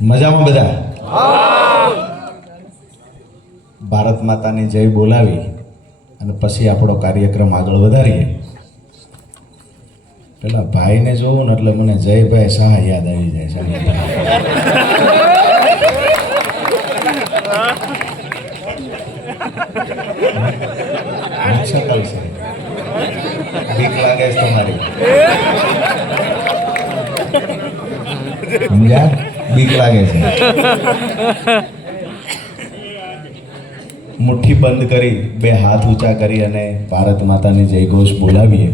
મજામાં બધા? ભારત માતાની જય બોલાવી અને પછી આપણો કાર્યક્રમ આગળ વધારીએ. પેલા ભાઈને જોઉં ને એટલે મને જયભાઈ શાહ યાદ આવી જાય છે. શકલ છે, બીક લાગે છે તમારી? સમજ્યા? બીક લાગે છે. મુઠ્ઠી બંધ કરી, બે હાથ ઊંચા કરી અને ભારત માતાની જય ઘોષ બોલાવીએ.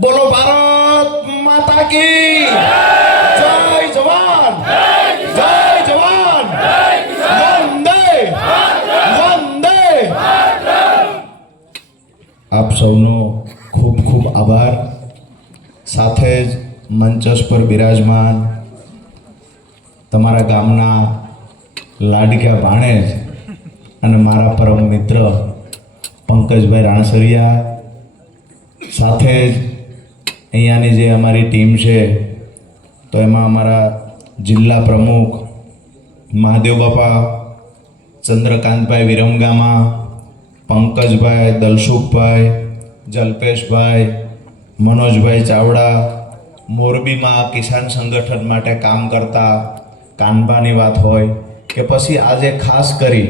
બોલો ભારત માતા કી જય! જવાન જય જવાન, વંદે વંદે. આપ સૌનો ખૂબ ખૂબ આભાર. સાથે જ મંચસ પર બિરાજમાન તમારા ગામના લાડક્યા ભાણેજ અને મારા પરમ મિત્ર પંકજભાઈ રાણસરિયા, સાથે જ અહીંયાની જે અમારી ટીમ છે તો એમાં અમારા જિલ્લા પ્રમુખ મહાદેવ બાપા, ચંદ્રકાંતભાઈ વિરમગામા, પંકજભાઈ, દલસુખભાઈ, જલ્પેશભાઈ, મનોજભાઈ ચાવડા, મોરબીમાં કિસાન સંગઠન માટે કામ કરતા કાનભાની વાત હોય કે પછી આજે ખાસ કરી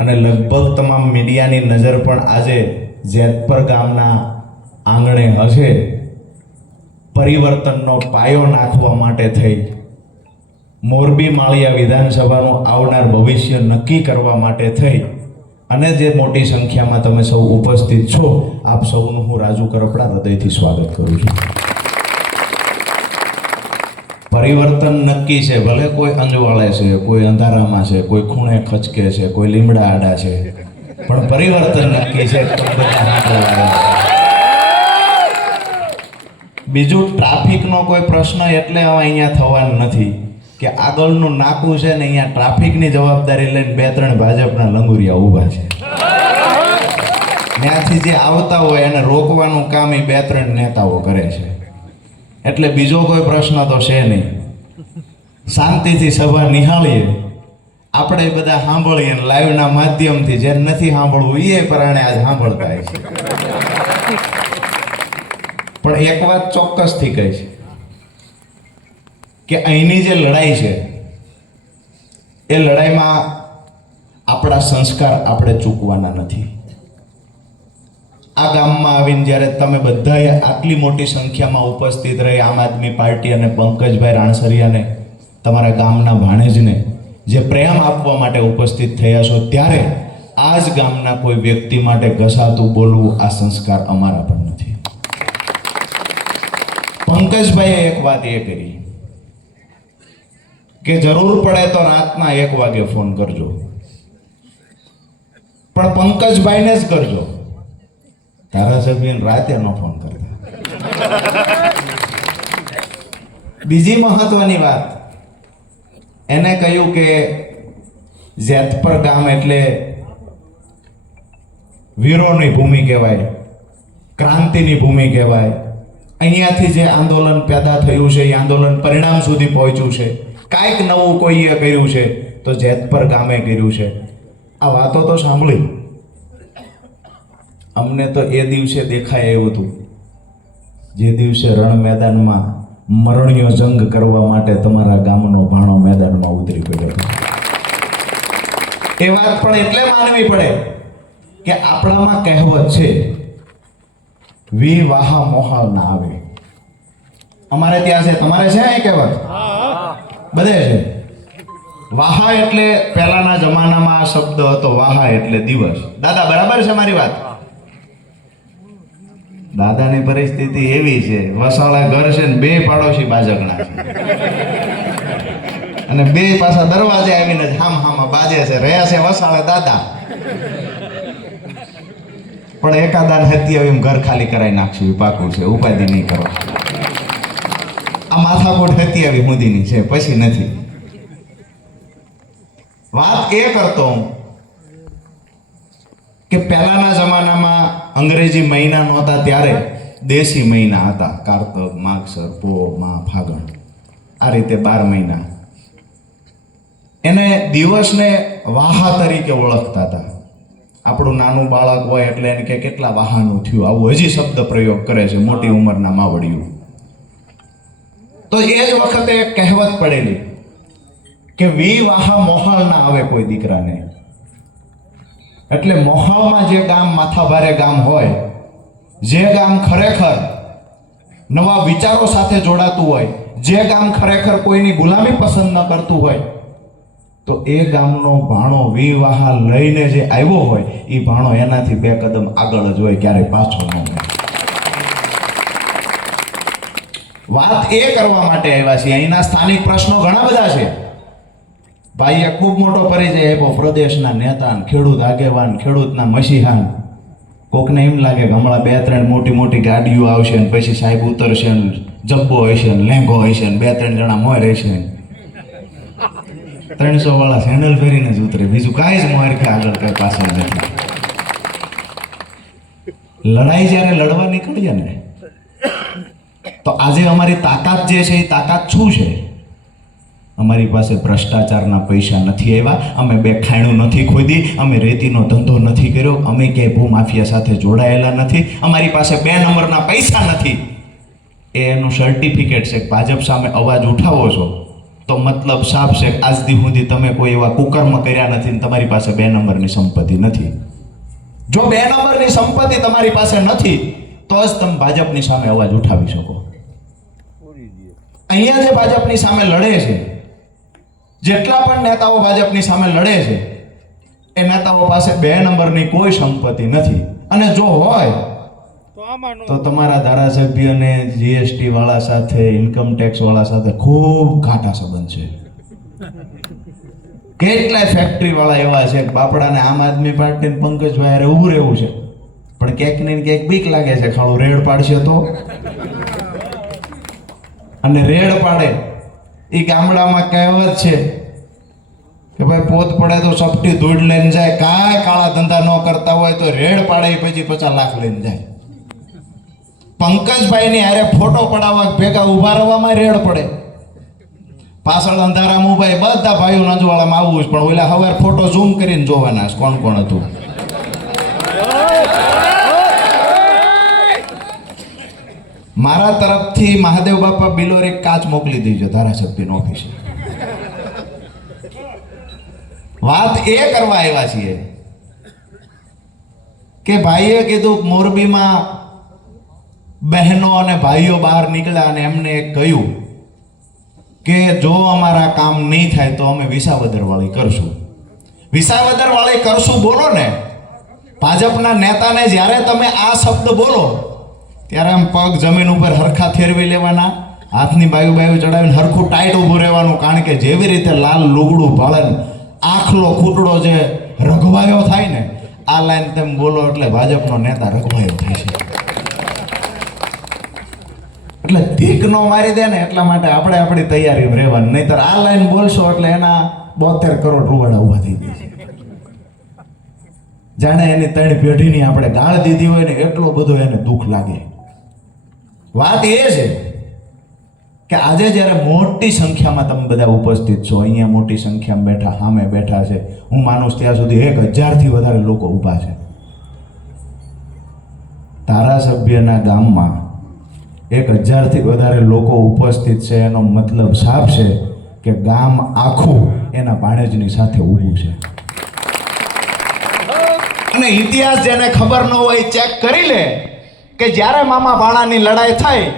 અને લગભગ તમામ મીડિયાની નજર પણ આજે જેતપર ગામના આંગણે હશે, પરિવર્તનનો પાયો નાખવા માટે થઈ મોરબી માળિયા વિધાનસભાનું આવનાર ભવિષ્ય નક્કી કરવા માટે થઈ અને જે મોટી સંખ્યામાં તમે સૌ ઉપસ્થિત છો, આપ સૌનું હું રાજુ કરપડા હૃદયથી સ્વાગત કરું છું. પરિવર્તન નક્કી છે, ભલે કોઈ અંજવાળે છે, કોઈ અંધારામાં છે, કોઈ ખૂણે ખચકે છે, કોઈ લીમડા આડા છે, પણ પરિવર્તન નક્કી છે. બીજું, ટ્રાફિકનો કોઈ પ્રશ્ન એટલે અહીંયા થવાનું નથી કે આગળનું નાકું છે ને અહીંયા ટ્રાફિકની જવાબદારી લઈને 2-3 ભાજપના લંગુરિયા ઊભા છે. ત્યાંથી જે આવતા હોય એને રોકવાનું કામ એ 2-3 નેતાઓ કરે છે. એટલે બીજો કોઈ પ્રશ્ન તો છે નહીં. શાંતિથી સભા નિહાળીએ, આપણે બધા સાંભળીએ, લાઈવના માધ્યમથી જે નથી સાંભળવું એ પરાણે આજ સાંભળતા છે. પણ એક વાત ચોક્કસથી કહી છે કે અહીંની જે લડાઈ છે એ લડાઈમાં આપણા સંસ્કાર આપણે ચૂકવાના નથી. આ ગામમાં આવીને જ્યારે તમે બધાએ આટલી મોટી સંખ્યામાં ઉપસ્થિત રહી આમ આદમી પાર્ટી અને પંકજભાઈ રાણસરિયાને, તમારા ગામના ભાણેજને જે પ્રેમ આપવા માટે ઉપસ્થિત થયા છો, ત્યારે આ જ ગામના કોઈ વ્યક્તિ માટે ઘસાતું બોલવું આ સંસ્કાર અમારા પણ નથી. પંકજભાઈએ એક વાત એ કરી કે જરૂર પડે તો રાતના 1 વાગે ફોન કરજો, પણ પંકજભાઈને જ કરજો. ધારાસભ્યને રાતે ન ફોન કરતા. બીજી મહત્વની વાત, એને કહ્યું કે જેતપર ગામ એટલે વીરોની ભૂમિ કહેવાય, ક્રાંતિની ભૂમિ કહેવાય. અહીંયાથી જે આંદોલન પેદા થયું છે એ આંદોલન પરિણામ સુધી પહોંચ્યું છે. કાંઈક નવું કોઈએ કર્યું છે તો જેતપર ગામે કર્યું છે. આ વાતો તો સાંભળી અમને તો એ દિવસે દેખાય એવું હતું જે દિવસે રણ મેદાનમાં મરણીયો જંગ કરવા માટે તમારા ગામનો ભાણો મેદાનમાં ઉતરી પડ્યો. એ વાત પણ એટલે માનવી પડે કે આપણામાં કહેવત છે, વી વાહા મોહા ના આવે. અમારે ત્યાં છે, તમારે છે એ કહેવત? બધે છે. વાહા એટલે પહેલાના જમાનામાં આ શબ્દ હતો, વાહા એટલે દિવસ. દાદા બરાબર છે મારી વાત? દાદાની પરિસ્થિતિ એવી છે, વસાળા ઘર છે ને 2 પાડોશી બાજકણા છે અને 2 પાછા દરવાજે આવીને હામાં બાજે છે. રહ્યા છે વસાળે દાદા, પણ એકાદાન હતી એમ ઘર ખાલી કરાવી નાખશું, પાકું છે, ઉપાધિ નહીં કરો. આ માથાકોટ હતી આવી મુદીની છે, પછી નથી. વાત એ કરતો હું કે પહેલાના જમાનામાં અંગ્રેજી મહિના નહોતા ત્યારે દેશી મહિના હતા, કારતક, માગસર, પોહ, મા, ફાગણ. આ રીતે 12 મહિના એને દિવસને વાહા તરીકે ઓળખતા હતા. આપણું નાનું બાળક હોય એટલે એને કે કેટલા વાહાનું થયું, આવું હજી શબ્દ પ્રયોગ કરે છે મોટી ઉંમરના માવડિયું. તો એ જ વખતે એક કહેવત પડેલી કે વી વાહા મોહાલ ના આવે કોઈ દીકરાને. એટલે મોહાલમાં જે ગામ માથાભારે ગામ હોય, જે ગામ ખરેખર નવા વિચારો સાથે જોડાતું હોય, જે ગામ ખરેખર કોઈની ગુલામી પસંદ ન કરતું હોય, તો એ ગામનો ભાણો વિવાહ લઈને જે આવ્યો હોય એ ભાણો એનાથી 2 કદમ આગળ જ હોય, ક્યારેય પાછો ન હોય. વાત એ કરવા માટે આવ્યા છે. અહીંના સ્થાનિક પ્રશ્નો ઘણા બધા છે. ભાઈએ ખૂબ મોટો પરિચય આપ્યો પ્રદેશના નેતા, ખેડૂત આગેવાન, ખેડૂતના મસીહાન. કોકને એમ લાગે કે હમણાં 2-3 મોટી મોટી ગાડીઓ આવશે ને પછી સાહેબ ઉતરશે ને જબ્બો હશે ને લેંઘો હશે ને 2-3 જણા મોર હશે, 300 વાળા સેન્ડલ પહેરીને જ ઉતરે, બીજું કાંઈ જ મોર કે આગળ કઈ પાછળ નથી. લડાઈ જ્યારે લડવા નીકળીએ ને તો આજે અમારી તાકાત જે છે એ તાકાત શું છે? અમારી પાસે ભ્રષ્ટાચારના પૈસા નથી આવ્યા, અમે 2 ખાણું નથી ખોદી, અમે રેતીનો ધંધો નથી કર્યો, અમે ક્યાંય ભૂમાફિયા સાથે જોડાયેલા નથી, અમારી પાસે 2 નંબરના પૈસા નથી. એનું સર્ટિફિકેટ છે. ભાજપ સામે અવાજ ઉઠાવો છો તો મતલબ સાફ છે આજ દી સુધી તમે કોઈ એવા કુકર્મ કર્યા નથી ને તમારી પાસે 2 નંબરની સંપત્તિ નથી. જો 2 નંબરની સંપત્તિ તમારી પાસે નથી તો જ તમે ભાજપની સામે અવાજ ઉઠાવી શકો. અહીંયા જે ભાજપની સામે લડે છે, જેટલા પણ નેતાઓ ભાજપની સામે લડે છે, એ નેતાઓ પાસે 2 નંબરની કોઈ સંપત્તિ નથી. અને જો હોય તો તમારા ધારાસભ્યને જીએસટી વાળા સાથે, ઇન્કમ ટેક્સ વાળા સાથે ખૂબ ઘાટા સંબંધ છે. કેટલાય ફેક્ટરી વાળા એવા છે કે બાપડાને આમ આદમી પાર્ટી પંકજભાઈ હારે ઊભું રહેવું છે, પણ ક્યાંક ને ક્યાંક બીક લાગે છે ખાલું રેડ પાડશે તો. અને રેડ પાડે એ ગામડામાં કહેવત છે કે ભાઈ પોત પડે તો સપટી ધૂળ લઈને જાય, કાંઈ કાળા ધંધા ન કરતા હોય તો રેડ પાડે પછી 50 લાખ લઈને જાય. પંકજભાઈની હારે ફોટો પડાવવા ભેગા ઉભા રહેવામાં રેડ પડે. પાછળ અંધારામાં ઉભા બધા ભાઈઓ નજવાળામાં આવવું જ, પણ ઓલા હવાર ફોટો ઝૂમ કરીને જોવાના કોણ કોણ હતું. મારા તરફથી મહાદેવ બાપા બિલોરી કાચ મોકલી દીજો ધારાસભ્યની ઓફિસે. વાત એ કરવા આવ્યા છીએ કે ભાઈએ કીધું મોરબીમાં બહેનો અને ભાઈઓ બહાર નીકળ્યા અને એમને કહ્યું કે જો અમારા કામ નહીં થાય તો અમે વિસાવદર વાળી કરશું. વિસાવદર વાળી કરશું બોલો ને, ભાજપના નેતાને જ્યારે તમે આ શબ્દ બોલો ત્યારે આમ પગ જમીન ઉપર હરખા ફેરવી લેવાના, હાથની બાયુ ચડાવીને હરખું ટાઈટ ઊભું રહેવાનું. કારણ કે જેવી રીતે લાલ લુગડું ભાળે આખલો ખૂટડો જે રઘવાયો થાય ને, આ લાઈન તેમ બોલો એટલે ભાજપનો નેતા રઘવાયો થાય છે. એટલે ધીક નો મારી દે ને એટલા માટે આપણે આપણી તૈયારી રહેવાની, નહીતર આ લાઈન બોલશો એટલે એના 72 કરોડ રૂવાડા ઉભા થઈ જાય. જાણે એની 3 પેઢીની આપણે ગાળ દીધી હોય ને એટલો બધો એને દુઃખ લાગે. વાત એ છે કે આજે જ્યારે મોટી સંખ્યામાં તમે બધા ઉપસ્થિત છો, અહીંયા મોટી સંખ્યામાં બેઠા, સામે બેઠા છે, હું માનું ત્યાં સુધી 1000થી વધારે લોકો ઊભા છે. ધારાસભ્યના ગામમાં 1000થી વધારે લોકો ઉપસ્થિત છે, એનો મતલબ સાફ છે કે ગામ આખું એના ભાણેજની સાથે ઊભું છે. અને ઇતિહાસ જેને ખબર ન હોય ચેક કરી લે કે જ્યારે મામા ભાણાની લડાઈ થાય,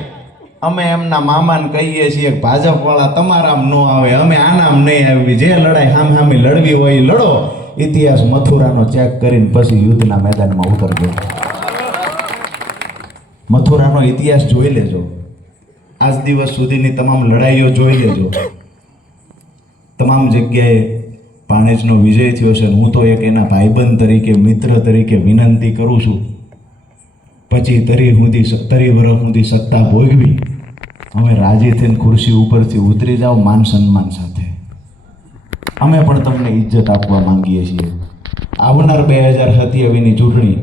અમે એમના મામાને કહીએ છીએ ભાજપ વાળા તમારામ ન આવે, અમે આનામ નહીં આવી, જે લડાઈ સામે લડવી હોય એ લડો. ઇતિહાસ મથુરાનો ચેક કરીને પછી યુદ્ધના મેદાનમાં ઉતરજો. મથુરાનો ઇતિહાસ જોઈ લેજો, આજ દિવસ સુધીની તમામ લડાઈઓ જોઈ લેજો. તમામ જગ્યાએ ભાણેજનો વિજય થયો છે. હું તો એક એના ભાઈબંધ તરીકે, મિત્ર તરીકે વિનંતી કરું છું, પછી 30 વર્ષ સુધી સત્તા ભોગવી, અમે રાજી થઈને ખુરશી ઉપરથી ઉતરી જાઓ માન સન્માન સાથે. અમે પણ તમને ઇજ્જત આપવા માંગીએ છીએ. આવનાર 2027ની ચૂંટણી,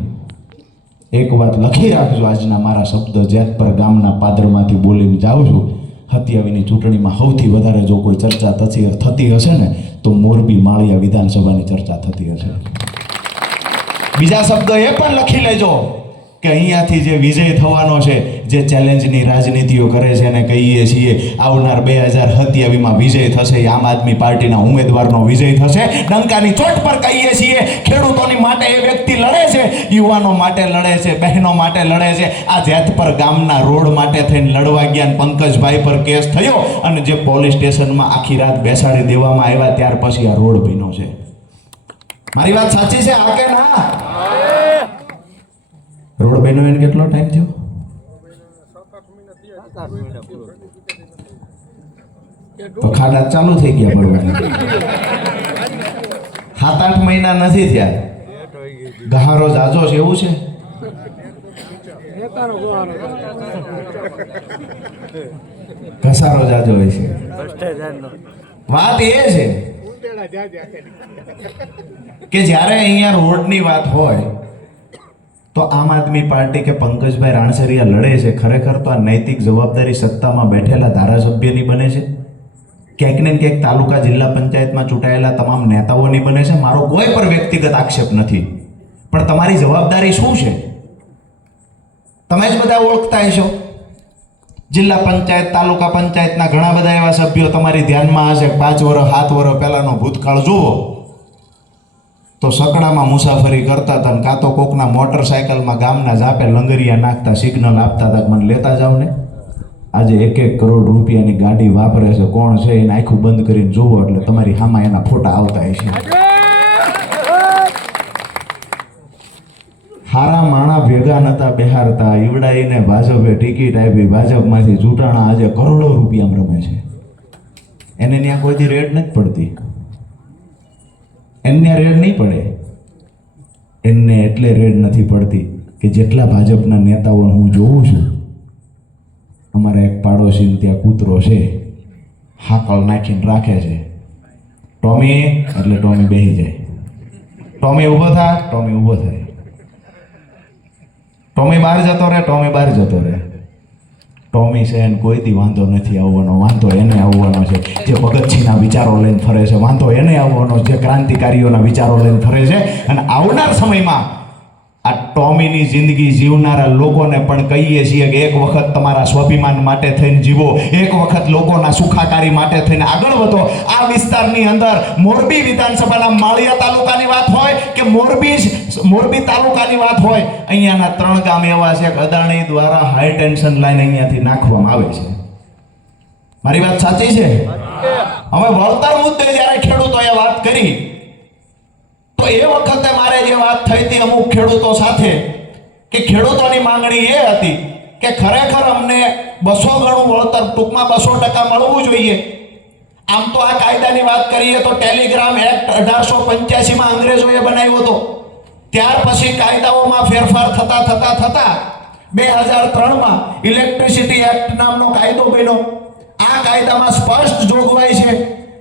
એક વાત લખી રાખજો આજના મારા શબ્દ જેતપર ગામના પાદરમાંથી બોલીને જાઉં છું હતિયાવીની ચૂંટણીમાં સૌથી વધારે જો કોઈ ચર્ચા થતી હશે ને તો મોરબી માળિયા વિધાનસભાની ચર્ચા થતી હશે. બીજા શબ્દ એ પણ લખી લેજો કે અહીંયાથી જે વિજય થવાનો છે, જે ચેલેન્જની રાજનીતિઓ કરે છે અને કહીએ છીએ આવનાર 2027માં વિજય થશે, આમ આદમી પાર્ટીના ઉમેદવારનો વિજય થશે. ડંકાની ચોટ પર કહીએ છીએ ખેડૂતોની માટે એ વ્યક્તિ લડે છે, યુવાનો માટે લડે છે, બહેનો માટે લડે છે. આ જેતપર ગામના રોડ માટે થઈને લડવા ગયા પંકજભાઈ પર કેસ થયો અને જે પોલીસ સ્ટેશનમાં આખી રાત બેસાડી દેવામાં આવ્યા ત્યાર પછી આ રોડ બન્યો છે. મારી વાત સાચી છે આ કે ના? રોડ બન્યો એને કેટલો ટાઈમ થયો? 7-8 મહિના. તો ખાડા ચાલુ થઈ ગયા પડવાની. 7-8 મહિના નથી થયા. ગહારો જાજો છે એવું છે? ઘસારો જાજો હોય છે. વાત એ છે કે જ્યારે અહીંયા રોડની વાત હોય તો આમ આદમી પાર્ટી કે પંકજભાઈ રાણસરિયા લડે છે, ખરેખર તો આ નૈતિક જવાબદારી સત્તામાં બેઠેલા ધારાસભ્યની બને છે, ક્યાંક ને ક્યાંક તાલુકા જિલ્લા પંચાયતમાં ચૂંટાયેલા તમામ નેતાઓની બને છે. મારો કોઈ પણ વ્યક્તિગત આક્ષેપ નથી, પણ તમારી જવાબદારી શું છે તમે જ બધા ઓળખતા હશો. જિલ્લા પંચાયત, તાલુકા પંચાયતના ઘણા બધા એવા સભ્યો તમારી ધ્યાનમાં હશે. 5 વર્ષ 7 વર્ષ પહેલાનો ભૂતકાળ જુઓ તો સકડામાં મુસાફરી કરતા હતા, કાં તો કોકના મોટરસાયકલમાં ગામના જાપે લંગરિયા નાખતા, સિગ્નલ આપતા હતા મને લેતા જાવ ને. આજે 1-1 કરોડ રૂપિયાની ગાડી વાપરે છે. કોણ છે એને આખું બંધ કરીને જોવો એટલે તમારી સામે એના ફોટા આવતા હશે. હારા માણા ભેગા નતા બેહારતા, ઈવડાઈને ભાજપે ટિકિટ આપી, ભાજપમાંથી ચૂંટાણા આજે કરોડો રૂપિયામાં રમે છે. એને ત્યાં કોઈથી રેડ નથી પડતી, એને રેડ નહીં પડે. એને એટલે રેડ નથી પડતી કે જેટલા ભાજપના નેતાઓને હું જોઉં છું, અમારા એક પાડોશી ત્યાં કૂતરો છે, હાકલ નાખીને રાખે છે. ટોમી એટલે ટોમી બેસી જાય, ટોમી ઊભો થાય, ટોમી ઊભો થાય, ટોમી બહાર જતો રહે, ટોમી બહાર જતો રહે. ટોમી છે એને કોઈથી વાંધો નથી આવવાનો, વાંધો એને આવવાનો છે. જે ભગતસિંહના વિચારો લઈને ફરે છે, વાંધો એને આવવાનો. જે ક્રાંતિકારીઓના વિચારો લઈને ફરે છે. અને આવનાર સમયમાં આ ટોમીની જિંદગી જીવનારા લોકોને પણ કહીએ છીએ કે એક વખત તમારા સ્વાભિમાન માટે થઈને જીવો, એક વખત લોકોના સુખાકારી માટે થઈને આગળ વધો. આ વિસ્તારની અંદર મોરબી વિધાનસભાના માળિયા તાલુકાની વાત હોય કે મોરબી તાલુકાની વાત હોય, અહીંયાના 3 ગામ એવા છે કે અદાણી દ્વારા હાઈ ટેન્શન લાઈન અહીંયાથી નાખવામાં આવે છે. મારી વાત સાચી છે? હવે વળતર મુદ્દે જ્યારે ખેડૂતોએ વાત કરી તો એ વખતે મારે જે વાત થઈ હતી અમુક ખેડૂતો સાથે કે ખેડૂતોની માંગણી એ હતી કે ખરેખર અમને 200 ગણું વળતર, ટૂંકમાં 200% મળવું જોઈએ. આમ તો આ કાયદાની વાત કરીએ તો ટેલિગ્રામ એક્ટ 1885માં અંગ્રેજોએ બનાવ્યો હતો. ત્યાર પછી કાયદાઓમાં ફેરફાર થતા 2003માં ઇલેક્ટ્રિસિટી એક્ટ નામનો કાયદો બન્યો. આ કાયદામાં સ્પષ્ટ જોગવાઈ છે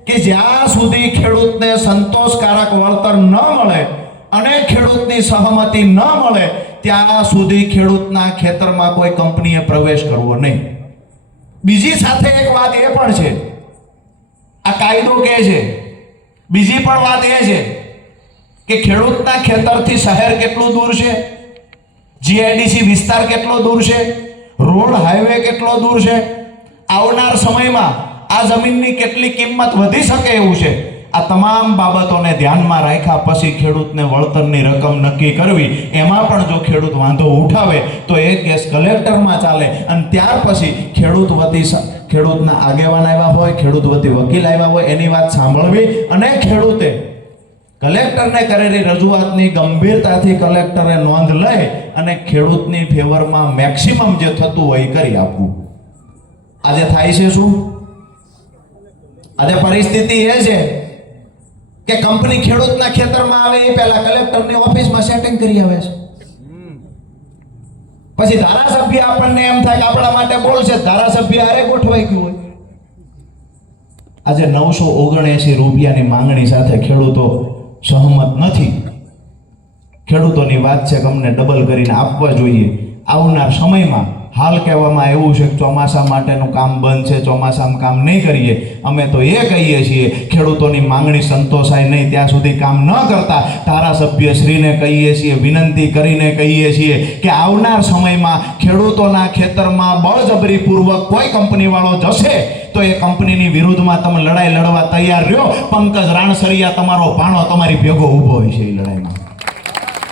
કે જ્યાં સુધી ખેડૂતને સંતોષકારક વળતર ન મળે અને ખેડૂતની સહમતિ ન મળે ત્યાં સુધી ખેડૂતના ખેતરમાં કોઈ કંપનીએ પ્રવેશ કરવો નહીં. બીજી સાથે એક વાત એ પણ છે, આ કાયદો કહે છે, બીજી પણ વાત એ છે કે ખેડૂતના ખેતરથી શહેર કેટલું દૂર છે, જીઆઈડીસી વિસ્તાર કેટલો દૂર છે, રોડ હાઈવે કેટલો દૂર છે, આવનાર સમયમાં આ જમીનની કેટલી કિંમત વધી શકે એવું છે. આ તમામ બાબતોને ધ્યાનમાં રાખ્યા પછી ખેડૂતને વળતરની રકમ નક્કી કરવી. એમાં પણ જો ખેડૂત વાંધો ઉઠાવે તો એ કેસ કલેક્ટરમાં ચાલે અને ત્યાર પછી ખેડૂતના આગેવાન આવ્યા હોય, ખેડૂત વતી વકીલ આવ્યા હોય, એની વાત સાંભળવી અને ખેડૂતે કલેક્ટરને કરેલી રજૂઆતની ગંભીરતાથી કલેક્ટરે નોંધ લઈ અને ખેડૂતની ફેવરમાં મેક્સિમમ જે થતું હોય એ કરી આપવું. આજે થાય છે શું? આજે પરિસ્થિતિ એ છે કે કંપની ખેડૂતના ખેતરમાં આવે એ પહેલા કલેક્ટરની ઓફિસમાં સેટિંગ કરી આવે છે. પછી ધારાસભ્ય આપણને એમ થાય કે આપણા માટે બોલશે, ધારાસભ્ય આરે ગોઠવાઈ ગયું હોય. આજે 979 રૂપિયાની માંગણી સાથે ખેડૂતો સહમત નથી. ખેડૂતોની વાત છે કે અમને ડબલ કરીને આપવા જોઈએ. આવનાર સમયમાં હાલ કહેવામાં એવું છે કે ચોમાસા માટેનું કામ બંધ છે, ચોમાસામાં કામ નહીં કરીએ. અમે તો એ કહીએ છીએ ખેડૂતોની માંગણી સંતોષાય નહીં ત્યાં સુધી કામ ન કરતા ધારાસભ્યશ્રીને કહીએ છીએ, વિનંતી કરીને કહીએ છીએ કે આવનાર સમયમાં ખેડૂતોના ખેતરમાં બળજબરીપૂર્વક કોઈ કંપનીવાળો જશે તો એ કંપનીની વિરુદ્ધમાં તમે લડાઈ લડવા તૈયાર રહ્યો. પંકજ રાણસરિયા તમારો ભાણો તમારી ભેગો ઊભો હોય છે એ લડાઈમાં.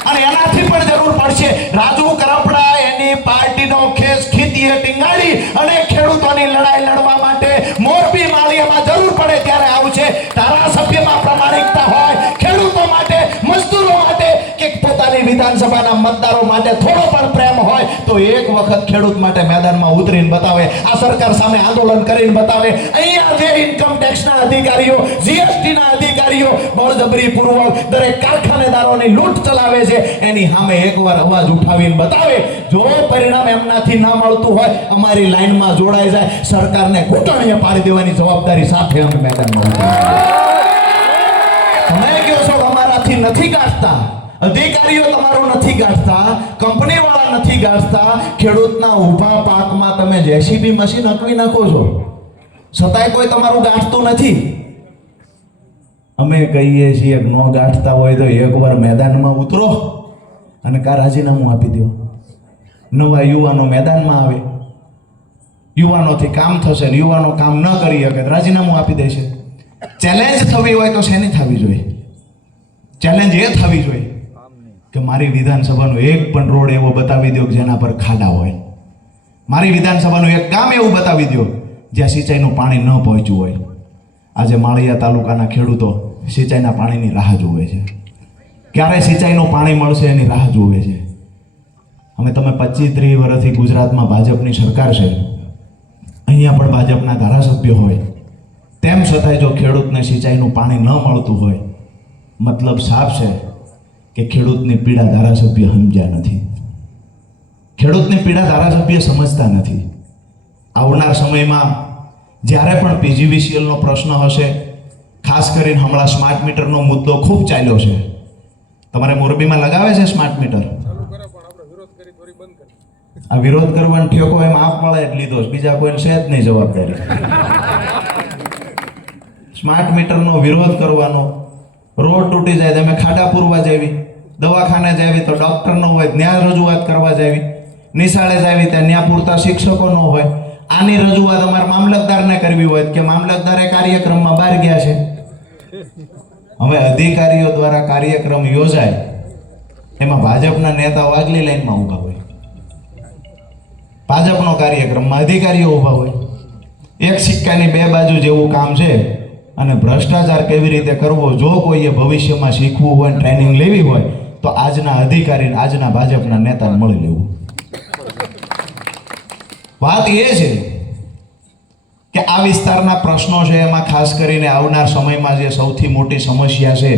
અને એનાથી પણ જરૂર પડશે રાજુ કરપડા એની પાર્ટીનો ખેસ ખીતીએ ટીંગાડી અને ખેડૂતોની લડાઈ લડવા માટે મોરબી માળિયામાં જરૂર પડે ત્યારે આવશે. ધારાસભ્યમાં પ્રમાણિકતા હોય, ખેડૂતો માટે, મજદૂરો માટે કે પોતાની વિધાનસભાના મતદારો માટે થોડો પણ પ્રેમ હોય તો એક વખત ખેડૂત માટે મેદાનમાં ઉતરીને બતાવે, આ સરકાર સામે આંદોલન કરીને બતાવે. અહીંયા જે ઇન્કમ ટેક્સના અધિકારીઓ, જીએસટીના અધિકારીઓ બળજબરીપૂર્વક દરેક કારખાનેદારોની લૂંટ ચલાવે છે એની સામે એકવાર અવાજ ઉઠાવીને બતાવે. જો પરિણામ એમનાથી ના મળતું હોય અમારી લાઈનમાં જોડાઈ જાય, સરકારને ઘૂંટણીએ પાડી દેવાની જવાબદારી સાથે અમે મેદાનમાં તમે કહો છો અમારાથી નથી ગાંઠતા, અધિકારીઓ તમારું નથી ગાંઠતા, કંપની વાળા નથી ગાંઠતા, ખેડૂતના ઊભા પાકમાં તમે જેસીબી મશીન હકવી નાખો છો છતાંય કોઈ તમારું ગાંઠતું નથી. અમે કહીએ છીએ ન ગાંઠતા હોય તો એકવાર મેદાનમાં ઉતરો અને કા રાજીનામું આપી દો. નવા યુવાનો મેદાનમાં આવે, યુવાનોથી કામ થશે ને યુવાનો કામ ન કરી શકે રાજીનામું આપી દેશે. ચેલેન્જ થવી હોય તો શેની થવી જોઈએ? ચેલેન્જ એ થવી જોઈએ કે મારી વિધાનસભાનો એક પણ રોડ એવો બતાવી દો કે જેના પર ખાડા હોય. મારી વિધાનસભાનું એક ગામ એવું બતાવી દો જ્યાં સિંચાઈનું પાણી ન પહોંચ્યું હોય. આજે માળિયા તાલુકાના ખેડૂતો સિંચાઈના પાણીની રાહ જુએ છે. ક્યારે સિંચાઈનું પાણી મળશે એની રાહ જુએ છે. અમે તમે 25-30 વર્ષથી ગુજરાતમાં ભાજપની સરકાર છે, અહીંયા પણ ભાજપના ધારાસભ્યો હોય, તેમ છતાંય જો ખેડૂતને સિંચાઈનું પાણી ન મળતું હોય મતલબ સાફ છે કે ખેડૂતની પીડા ધારાસભ્ય સમજ્યા નથી. ખેડૂતની પીડા ધારાસભ્ય સમજતા નથી. આવનાર સમયમાં જ્યારે પણ પીજીવીસીએલનો પ્રશ્ન હશે, ખાસ કરીને હમણાં સ્માર્ટ મીટરનો મુદ્દો ખૂબ ચાલ્યો છે. તમારે મોરબીમાં લગાવે છે સ્માર્ટ મીટર? આ વિરોધ કરવાનો ઠેકો એમ આપ મળે જ લીધો, બીજા કોઈને છે જ નહીં જવાબદારી. સ્માર્ટ મીટરનો વિરોધ કરવાનો, રોડ તૂટી જાય તમે ખાડા પૂરવા જાવી, દવાખાને જાવી તો ડોક્ટર ન હોય ત્યાં રજૂઆત કરવા જાવી, નિશાળે જાવી ત્યાં ત્યાં પૂરતા શિક્ષકો ન હોય. આની રજૂઆત અમારે મામલતદારને કરવી હોય કે મામલતદારે કાર્યક્રમમાં બહાર ગયા છે. હવે અધિકારીઓ દ્વારા કાર્યક્રમ યોજાય એમાં ભાજપના નેતાઓ આગલી લાઈનમાં ઊભા હોય, ભાજપનો કાર્યક્રમમાં અધિકારીઓ ઊભા હોય. એક સિક્કાની બે બાજુ જેવું કામ છે. અને ભ્રષ્ટાચાર કેવી રીતે કરવો જો કોઈએ ભવિષ્યમાં શીખવું હોય, ટ્રેનિંગ લેવી હોય તો આજના અધિકારીને આજના ભાજપના નેતાને મળી લેવું. વાત એ છે કે આ વિસ્તારના પ્રશ્નો છે એમાં ખાસ કરીને આવનાર સમયમાં જે સૌથી મોટી સમસ્યા છે,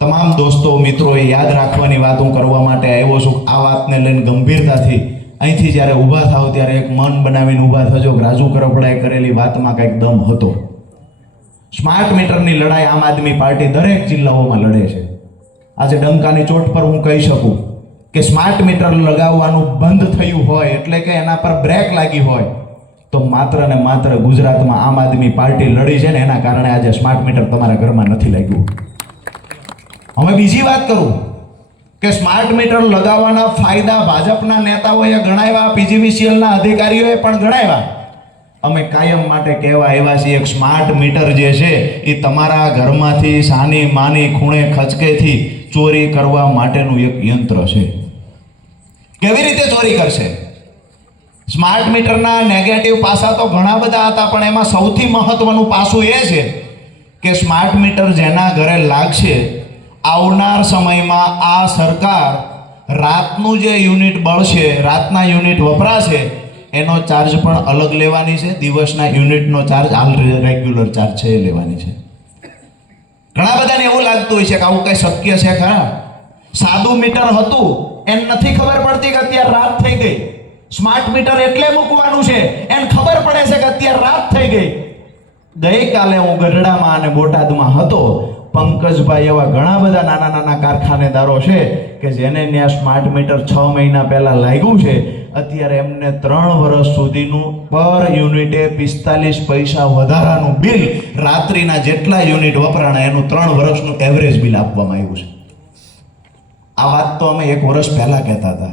તમામ દોસ્તો મિત્રોએ યાદ રાખવાની વાત હું કરવા માટે આવ્યો છું. આ વાતને લઈને ગંભીરતાથી અહીંથી જ્યારે ઊભા થાવ ત્યારે એક મન બનાવીને ઊભા થજો કે રાજુ કરપડાએ કરેલી વાતમાં કંઈક દમ હતો. સ્માર્ટ મીટરની લડાઈ આમ આદમી પાર્ટી દરેક જિલ્લાઓમાં લડે છે. આજે ડંકાની ચોટ પર હું કહી શકું કે સ્માર્ટ મીટર લગાવવાનું બંધ થયું હોય એટલે કે એના પર બ્રેક લાગી હોય તો માત્ર ને માત્ર ગુજરાતમાં આમ આદમી પાર્ટી લડી છે ને એના કારણે આજે સ્માર્ટ મીટર તમારા ઘરમાં નથી લાગ્યું. હવે બીજી વાત કરું કે સ્માર્ટ મીટર લગાવવાના ફાયદા ભાજપના નેતાઓએ ગણાવ્યા, પીજીવીસીએલના અધિકારીઓએ પણ ગણાવ્યા. અમે કાયમ માટે કહેવા આવ્યા છીએ એક સ્માર્ટ મીટર જે છે એ તમારા ઘરમાંથી સાની માની ખૂણે ખચકેથી ચોરી કરવા માટેનું એક યંત્ર છે. કેવી રીતે ચોરી કરશે? સ્માર્ટ મીટરના નેગેટિવ પાસા તો ઘણા બધા હતા પણ એમાં સૌથી મહત્વનું પાસું એ છે કે સ્માર્ટ મીટર જેના ઘરે લાગશે આવનાર સમયમાં આ સરકાર રાતનું જે યુનિટ બળશે, રાતના યુનિટ વપરાશે એનો ચાર્જ પણ અલગ લેવાની છે. દિવસના યુનિટનો ચાર્જ હાલ રેગ્યુલર ચાર્જ છે એ લેવાની છે. ઘણા બધાને એવું લાગતું હોય છે કે આવું કઈ શક્ય છે ખરા? સાદું મીટર હતું એને નથી ખબર પડતી કે અત્યારે રાત થઈ ગઈ. સ્માર્ટ મીટર એટલે મૂકવાનું છે એને ખબર પડે છે કે અત્યારે રાત થઈ ગઈ. ગઈકાલે હું ગઢડામાં અને બોટાદમાં હતો. પંકજભાઈ એવા ઘણા બધા નાના નાના કારખાનેદારો છે કે જેને ત્યાં સ્માર્ટ મીટર 6 મહિના પહેલા લાગ્યું છે અત્યારે એમને 3 વર્ષ સુધીનું પર યુનિટે 45 પૈસા વધારાનું બિલ, રાત્રિના જેટલા યુનિટ વપરાણા એનું 3 વર્ષનું એવરેજ બિલ આપવામાં આવ્યું છે. આ વાત તો અમે 1 વર્ષ પહેલા કહેતા હતા.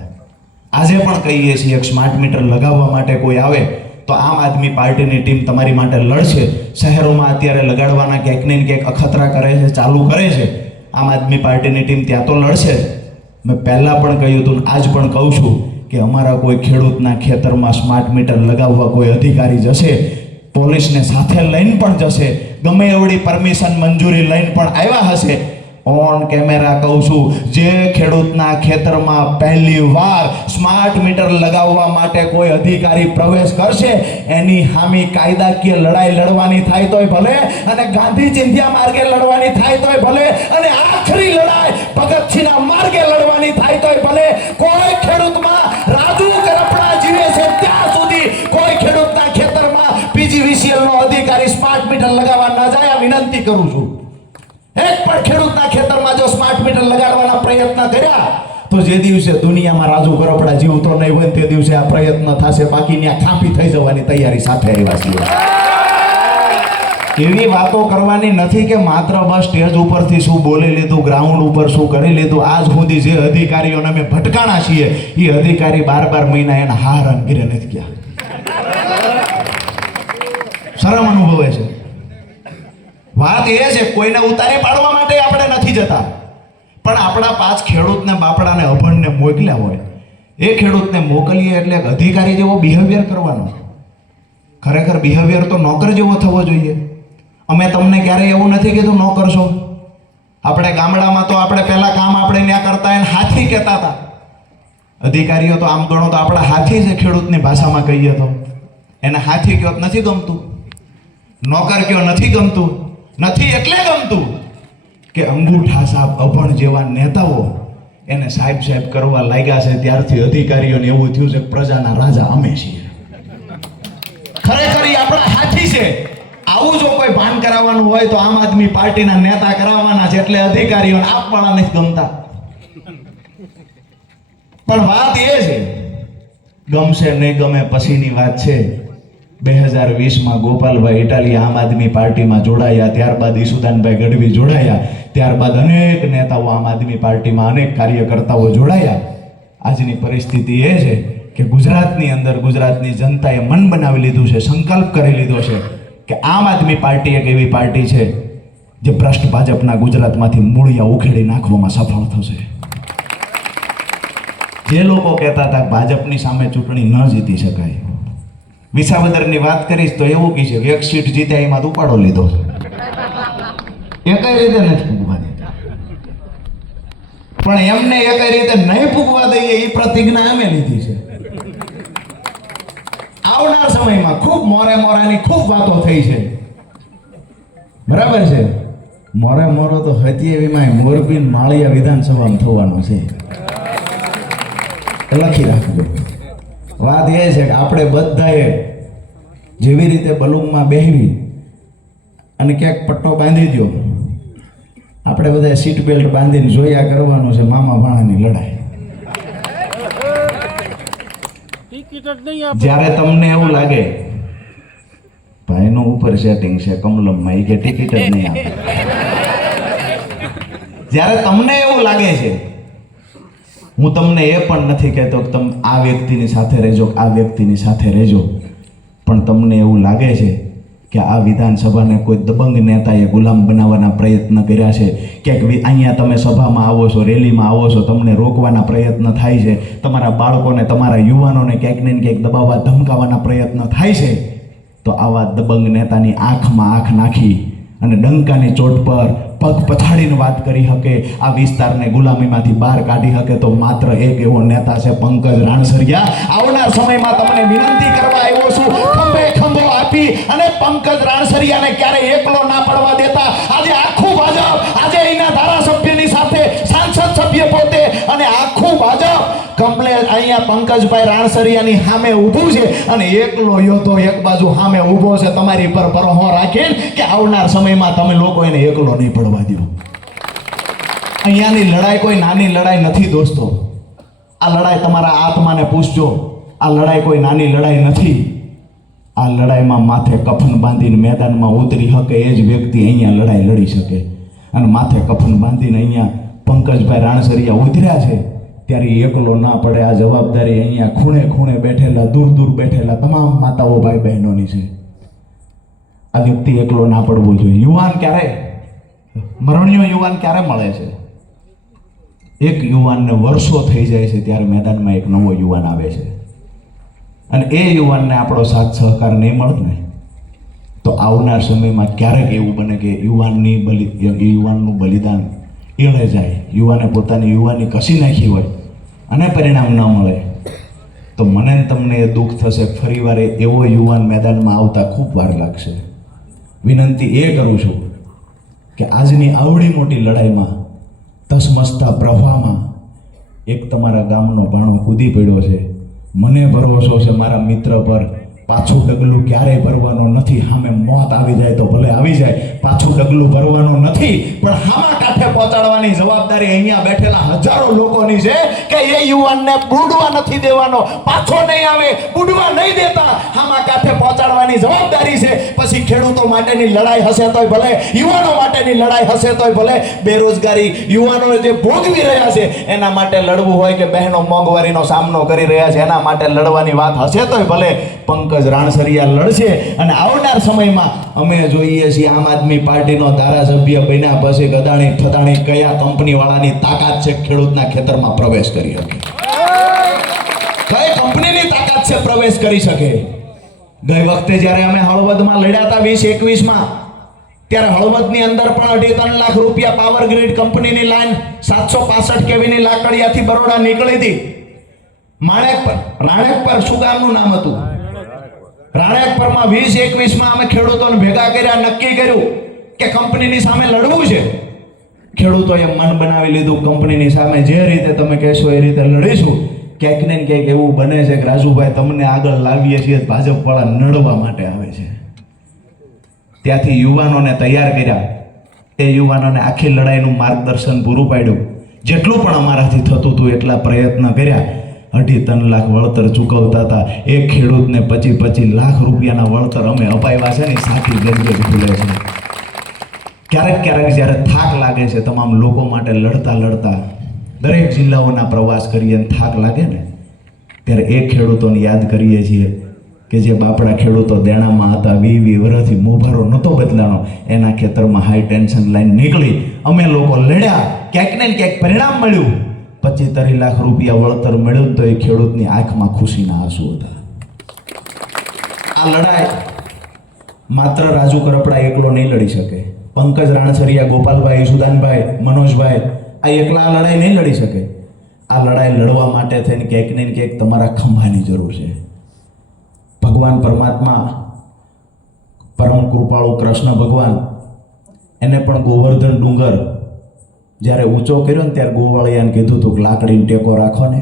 આજે પણ કહીએ છીએ, સ્માર્ટ મીટર લગાવવા માટે કોઈ આવે તો આમ આદમી પાર્ટીની ટીમ તમારી માટે લડશે. શહેરોમાં અત્યારે લગાડવાના ક્યાંક ને ક્યાંક અખતરા કરે છે, ચાલુ કરે છે. આમ આદમી પાર્ટીની ટીમ ત્યાં તો લડશે. મેં પહેલાં પણ કહ્યું હતું, આજ પણ કહું છું કે અમારા કોઈ ખેડૂતના ખેતરમાં સ્માર્ટ મીટર લગાવવા કોઈ અધિકારી જશે, પોલીસને સાથે લઈને પણ જશે, ગમે એવડી પરમિશન મંજૂરી લઈને પણ આવ્યા હશે, ઓન કેમેરા કહું છું, જે ખેડૂતના ખેતરમાં પહેલી વાર સ્માર્ટ મીટર લગાવવા માટે કોઈ અધિકારી પ્રવેશ કરશે એની સામે કાયદાકીય લડાઈ લડવાની થાય તોય ભલે, અને ગાંધી ચિંધ્યા માર્ગે લડવાની થાય તોય ભલે, અને આખરી લડાઈ ભગતસિંહના માર્ગે લડવાની થાય તોય ભલે. કોઈ ખેડૂતમાં રાજુ કરપડા જીવે છે ત્યાં સુધી કોઈ ખેડૂતના ખેતરમાં PGVCL નો અધિકારી સ્માર્ટ મીટર લગાવવા ન જાય, આ વિનંતી કરું છું. એક પણ ખેડૂતના ખેતરમાં જો સ્માર્ટ મીટર લગાડવાના પ્રયત્ન કર્યા તો જે દિવસે દુનિયામાં રાજુ કરપડા જીવતો નહીં હોય તે દિવસે આ પ્રયત્ન થશે, બાકી ત્યાં ખાંપી થઈ જવાની તૈયારી સાથે આવ્યા છીએ. એવી વાતો કરવાની નથી કે માત્ર બસ સ્ટેજ ઉપરથી શું બોલી લીધું, ગ્રાઉન્ડ ઉપર શું કરી લીધું. આજ સુધી જે અધિકારીઓને અમે ભટકાણા છીએ એ અધિકારી 12 મહિના એના હાર અંગીરે નથી ગયા. શરમ અનુભવે છે. વાત એ છે, કોઈને ઉતારી પાડવા માટે આપણે નથી જતા, પણ આપણા 5 ખેડૂતને બાપડાને અભણને મોકલ્યા હોય, એ ખેડૂતને મોકલીએ એટલે એક અધિકારી જેવો બિહેવિયર કરવાનો. ખરેખર બિહેવિયર તો નોકર જેવો થવો જોઈએ. અમે તમને ક્યારેય એવું નથી કીધું ન કરશો. આપણે ગામડામાં તો આપણે પહેલા કામ આપણે ત્યાં કરતા એને હાથી કહેતા હતા. અધિકારીઓ તો આમ ગણો તો આપણા હાથી છે, ખેડૂતની ભાષામાં કહીએ તો. એને હાથી કયો નથી ગમતું, નોકર કયો નથી ગમતું. નથી એટલે ગમતું કે અંગૂઠા સાહેબ અભણ જેવા નેતાઓ એને સાહેબ સાહેબ કરવા લાગ્યા છે ત્યારથી અધિકારીઓને એવું થયું છે કે પ્રજાના રાજા અમે છીએ. ખરેખર આપણા હાથી છે. આવું જો કોઈ ભાન કરાવવાનું હોય તો આમ આદમી પાર્ટીના નેતા કરાવવાના છે, એટલે અધિકારીઓને આપવાના નથી ગમતા. પણ વાત એ છે, ગમશે નહીં ગમે પછીની વાત છે. 2020માં ગોપાલભાઈ ઇટાલિયા આમ આદમી પાર્ટીમાં જોડાયા, ત્યારબાદ ઈસુદાનભાઈ ગઢવી જોડાયા, ત્યારબાદ અનેક નેતાઓ આમ આદમી પાર્ટીમાં, અનેક કાર્યકર્તાઓ જોડાયા. આજની પરિસ્થિતિ એ છે કે ગુજરાતની અંદર ગુજરાતની જનતાએ મન બનાવી લીધું છે, સંકલ્પ કરી લીધો છે કે આમ આદમી પાર્ટી એક એવી પાર્ટી છે જે ભ્રષ્ટ ભાજપના ગુજરાતમાંથી મૂળિયા ઉખેડી નાખવામાં સફળ થશે. જે લોકો કહેતા હતા ભાજપની સામે ચૂંટણી ન જીતી શકાય, વિસાવદરની વાત કરીશ તો એવું કહે છે કે 1 સીટ જીત્યા એમાં ઉપાડો લીધો, એકેય રીતે નથી પૂગવા દેતા. પણ એમને એકેય રીતે નહીં પૂગવા દઈએ એ પ્રતિજ્ઞા અમે લીધી છે. આવનાર સમયમાં ખૂબ મોરાની ખૂબ વાતો થઈ છે, બરાબર છે. મોરો તો હતી એવીમાં મોરબી માળિયા વિધાનસભામાં થવાનો છે, લખી રાખજો. વાત એ છે કે આપણે બધાએ જેવી રીતે બલૂનમાં બેહવી અને ક્યાંક પટ્ટો બાંધી દો, આપણે બધાએ સીટ બેલ્ટ બાંધીને જોયા કરવાનું છે મામા ભાણાની લડાઈ. જ્યારે તમને એવું લાગે ભાઈનો ઉપર સેટિંગ છે કમલમમાં, કે ટિકિટ જ નહીં આપે, જ્યારે તમને એવું લાગે છે, હું તમને એ પણ નથી કહેતો કે તમે આ વ્યક્તિની સાથે રહેજો, આ વ્યક્તિની સાથે રહેજો, પણ તમને એવું લાગે છે કે આ વિધાનસભાને કોઈ દબંગ નેતાએ ગુલામ બનાવવાના પ્રયત્ન કર્યા છે, ક્યાંક અહીંયા તમે સભામાં આવો છો, રેલીમાં આવો છો, તમને રોકવાના પ્રયત્ન થાય છે, તમારા બાળકોને, તમારા યુવાનોને ક્યાંક ને ક્યાંક દબાવવા, ધમકાવવાના પ્રયત્ન થાય છે, તો આવા દબંગ નેતાની આંખમાં આંખ નાખી અને ડંકાની ચોટ પર પગ પછાડીને વાત કરી શકે, આ વિસ્તારને ગુલામીમાંથી બહાર કાઢી શકે તો માત્ર એક એવો નેતા છે, પંકજ રાણસરિયા. આવનાર સમયમાં તમને વિનંતી કરવા આવ્યો છું, ખંભે ખંભો આપી અને પંકજ રાણસરિયાને ક્યારે એકલો ના પડવા દેતા. આજે આખું ભાજપ, આજે અહીંના ધારાસભ્યની સાથે સાંસદ સભ્ય પોતે અને આખું ભાજપ કમ્પ્લેટ અહીંયા પંકજભાઈ રાણસરિયાની સામે ઊભું છે અને એકલો યોદ્ધો એક બાજુ સામે ઊભો છે તમારી પર ભરોસો રાખીને કે આવનાર સમયમાં તમે લોકો એને એકલો નહીં પડવા દો. અહીંયાની લડાઈ કોઈ નાની લડાઈ નથી દોસ્તો. આ લડાઈ તમારા આત્માને પૂછજો. આ લડાઈ કોઈ નાની લડાઈ નથી. આ લડાઈમાં માથે કફન બાંધીને મેદાનમાં ઉતરી શકે એ જ વ્યક્તિ અહીંયા લડાઈ લડી શકે. અને માથે કફન બાંધીને અહીંયા પંકજભાઈ રાણસરિયા ઉતર્યા છે ત્યારે એકલો ના પડે. આ જવાબદારી અહીંયા ખૂણે ખૂણે બેઠેલા, દૂર દૂર બેઠેલા તમામ માતાઓ ભાઈ બહેનોની છે. આ વ્યક્તિ એકલો ના પડવો જોઈએ. યુવાન ક્યારે, મરણીયો યુવાન ક્યારે મળે છે? એક યુવાનને વર્ષો થઈ જાય છે ત્યારે મેદાનમાં એક નવો યુવાન આવે છે. અને એ યુવાનને આપણો સાથ સહકાર નહીં મળે ને તો આવનાર સમયમાં ક્યારેક એવું બને કે યુવાનનું બલિદાન એળે જાય, યુવાને પોતાની યુવાની કસી નાખી હોય અને પરિણામ ન મળે તો મને ને તમને એ દુઃખ થશે. ફરીવાર એવો યુવાન મેદાનમાં આવતા ખૂબ વાર લાગશે. વિનંતી એ કરું છું કે આજની આવડી મોટી લડાઈમાં તસમસતા પ્રવાહમાં એક તમારા ગામનો ભાણો કૂદી પડ્યો છે. મને ભરોસો છે મારા મિત્ર પર, પાછું ડગલું ક્યારેય ભરવાનું નથી. સામે મોત આવી જાય તો ભલે આવી જાય, પાછું ડગલું ભરવાનું નથી. પણ હામા કાંઠે પહોંચાડવાની જવાબદારી અહીંયા બેઠેલા હજારો લોકોની છે કે એ યુવાનને બુડવા નથી દેવાનો, પાછો નહીં આવે, બુડવા નહીં દેતા. હામા કાંઠે પહોંચાડવાની જવાબદારી છે. પછી ખેડૂતો માટેની લડાઈ હશે તોય ભલે, યુવાનો માટેની લડાઈ હશે તોય ભલે, બેરોજગારી યુવાનો જે ભોગવી રહ્યા છે એના માટે લડવું હોય કે બહેનો મોંઘવારીનો સામનો કરી રહ્યા છે એના માટે લડવાની વાત હશે તોય ભલે પંકજ રાણસરિયા લડશે. અને આવનાર સમયમાં અમે જોઈએ છીએ આમ આદમી પાર્ટીનો ધારાસભ્ય બન્યા પછી ગદાણી ફદાણી કયા કંપનીવાળાની તાકાત છે ખેડૂતના ખેતરમાં પ્રવેશ કરી શકે? કઈ કંપનીની તાકાત છે પ્રવેશ કરી શકે? ગઈ વખતે જ્યારે અમે હળવદમાં લડ્યા હતા 2021માં ત્યારે હળવદની અંદર પણ 2.5-3 લાખ રૂપિયા પાવર ગ્રીડ કંપનીની લાઈન 765 કેવીની લાકડીયાથી બરોડા નીકળી હતી. રાણેકપર શું ગામનું નામ હતું? રાણેકપરમાં 2021માં અમે ખેડૂતોને ભેગા કર્યા, નક્કી કર્યું કે કંપનીની સામે લડવું છે. ખેડૂતોએ મન બનાવી લીધું કંપનીની સામે જે રીતે તમે કહેશો એ રીતે લડીશું. ક્યાંક ને ક્યાંક એવું બને છે કે રાજુભાઈ તમને આગળ લાવીએ છીએ, ભાજપવાળા નડવા માટે આવે છે. ત્યાંથી યુવાનોને તૈયાર કર્યા, એ યુવાનોને આખી લડાઈનું માર્ગદર્શન પૂરું પાડ્યું. જેટલું પણ અમારાથી થતું હતું એટલા પ્રયત્ન કર્યા. 2.5-3 લાખ વળતર ચૂકવતા હતા. એક ખેડૂતને 25-25 લાખ રૂપિયાના વળતર અમે અપાવ્યા છે ને સાથી ગજગજ ખુલે છે. ક્યારેક ક્યારેક જ્યારે થાક લાગે છે તમામ લોકો માટે લડતા દરેક જિલ્લાઓના પ્રવાસ કરીએ થાક લાગે ને ત્યારે એ ખેડૂતોને યાદ કરીએ છીએ કે જે બાપડા ખેડૂતો દેણામાં હતા, 20 વર્ષથી મોભારો નહોતો બદલાનો, એના ખેતરમાં હાઈ ટેન્શન લાઈન નીકળી, અમે લોકો લડ્યા, ક્યાંક ને ક્યાંક પરિણામ મળ્યું. 25-30 લાખ રૂપિયા વળતર મળ્યું તો એ ખેડૂતની આંખમાં ખુશીના આંસુ હતા. આ લડાઈ માત્ર રાજુ કરપડા એકલો નહીં લડી શકે. પંકજ રાણસરિયા, ગોપાલભાઈ, સુદાનભાઈ, મનોજભાઈ આ એકલા આ લડાઈ નહીં લડી શકે. આ લડાઈ લડવા માટે થઈને ક્યાંક ને ક્યાંક તમારા ખંભાની જરૂર છે. ભગવાન પરમાત્મા, પરમ કૃપાળુ કૃષ્ણ ભગવાન, એને પણ ગોવર્ધન ડુંગર જ્યારે ઊંચો કર્યો ને ત્યારે ગોવાળિયાને કીધું હતું કે લાકડીને ટેકો રાખો ને.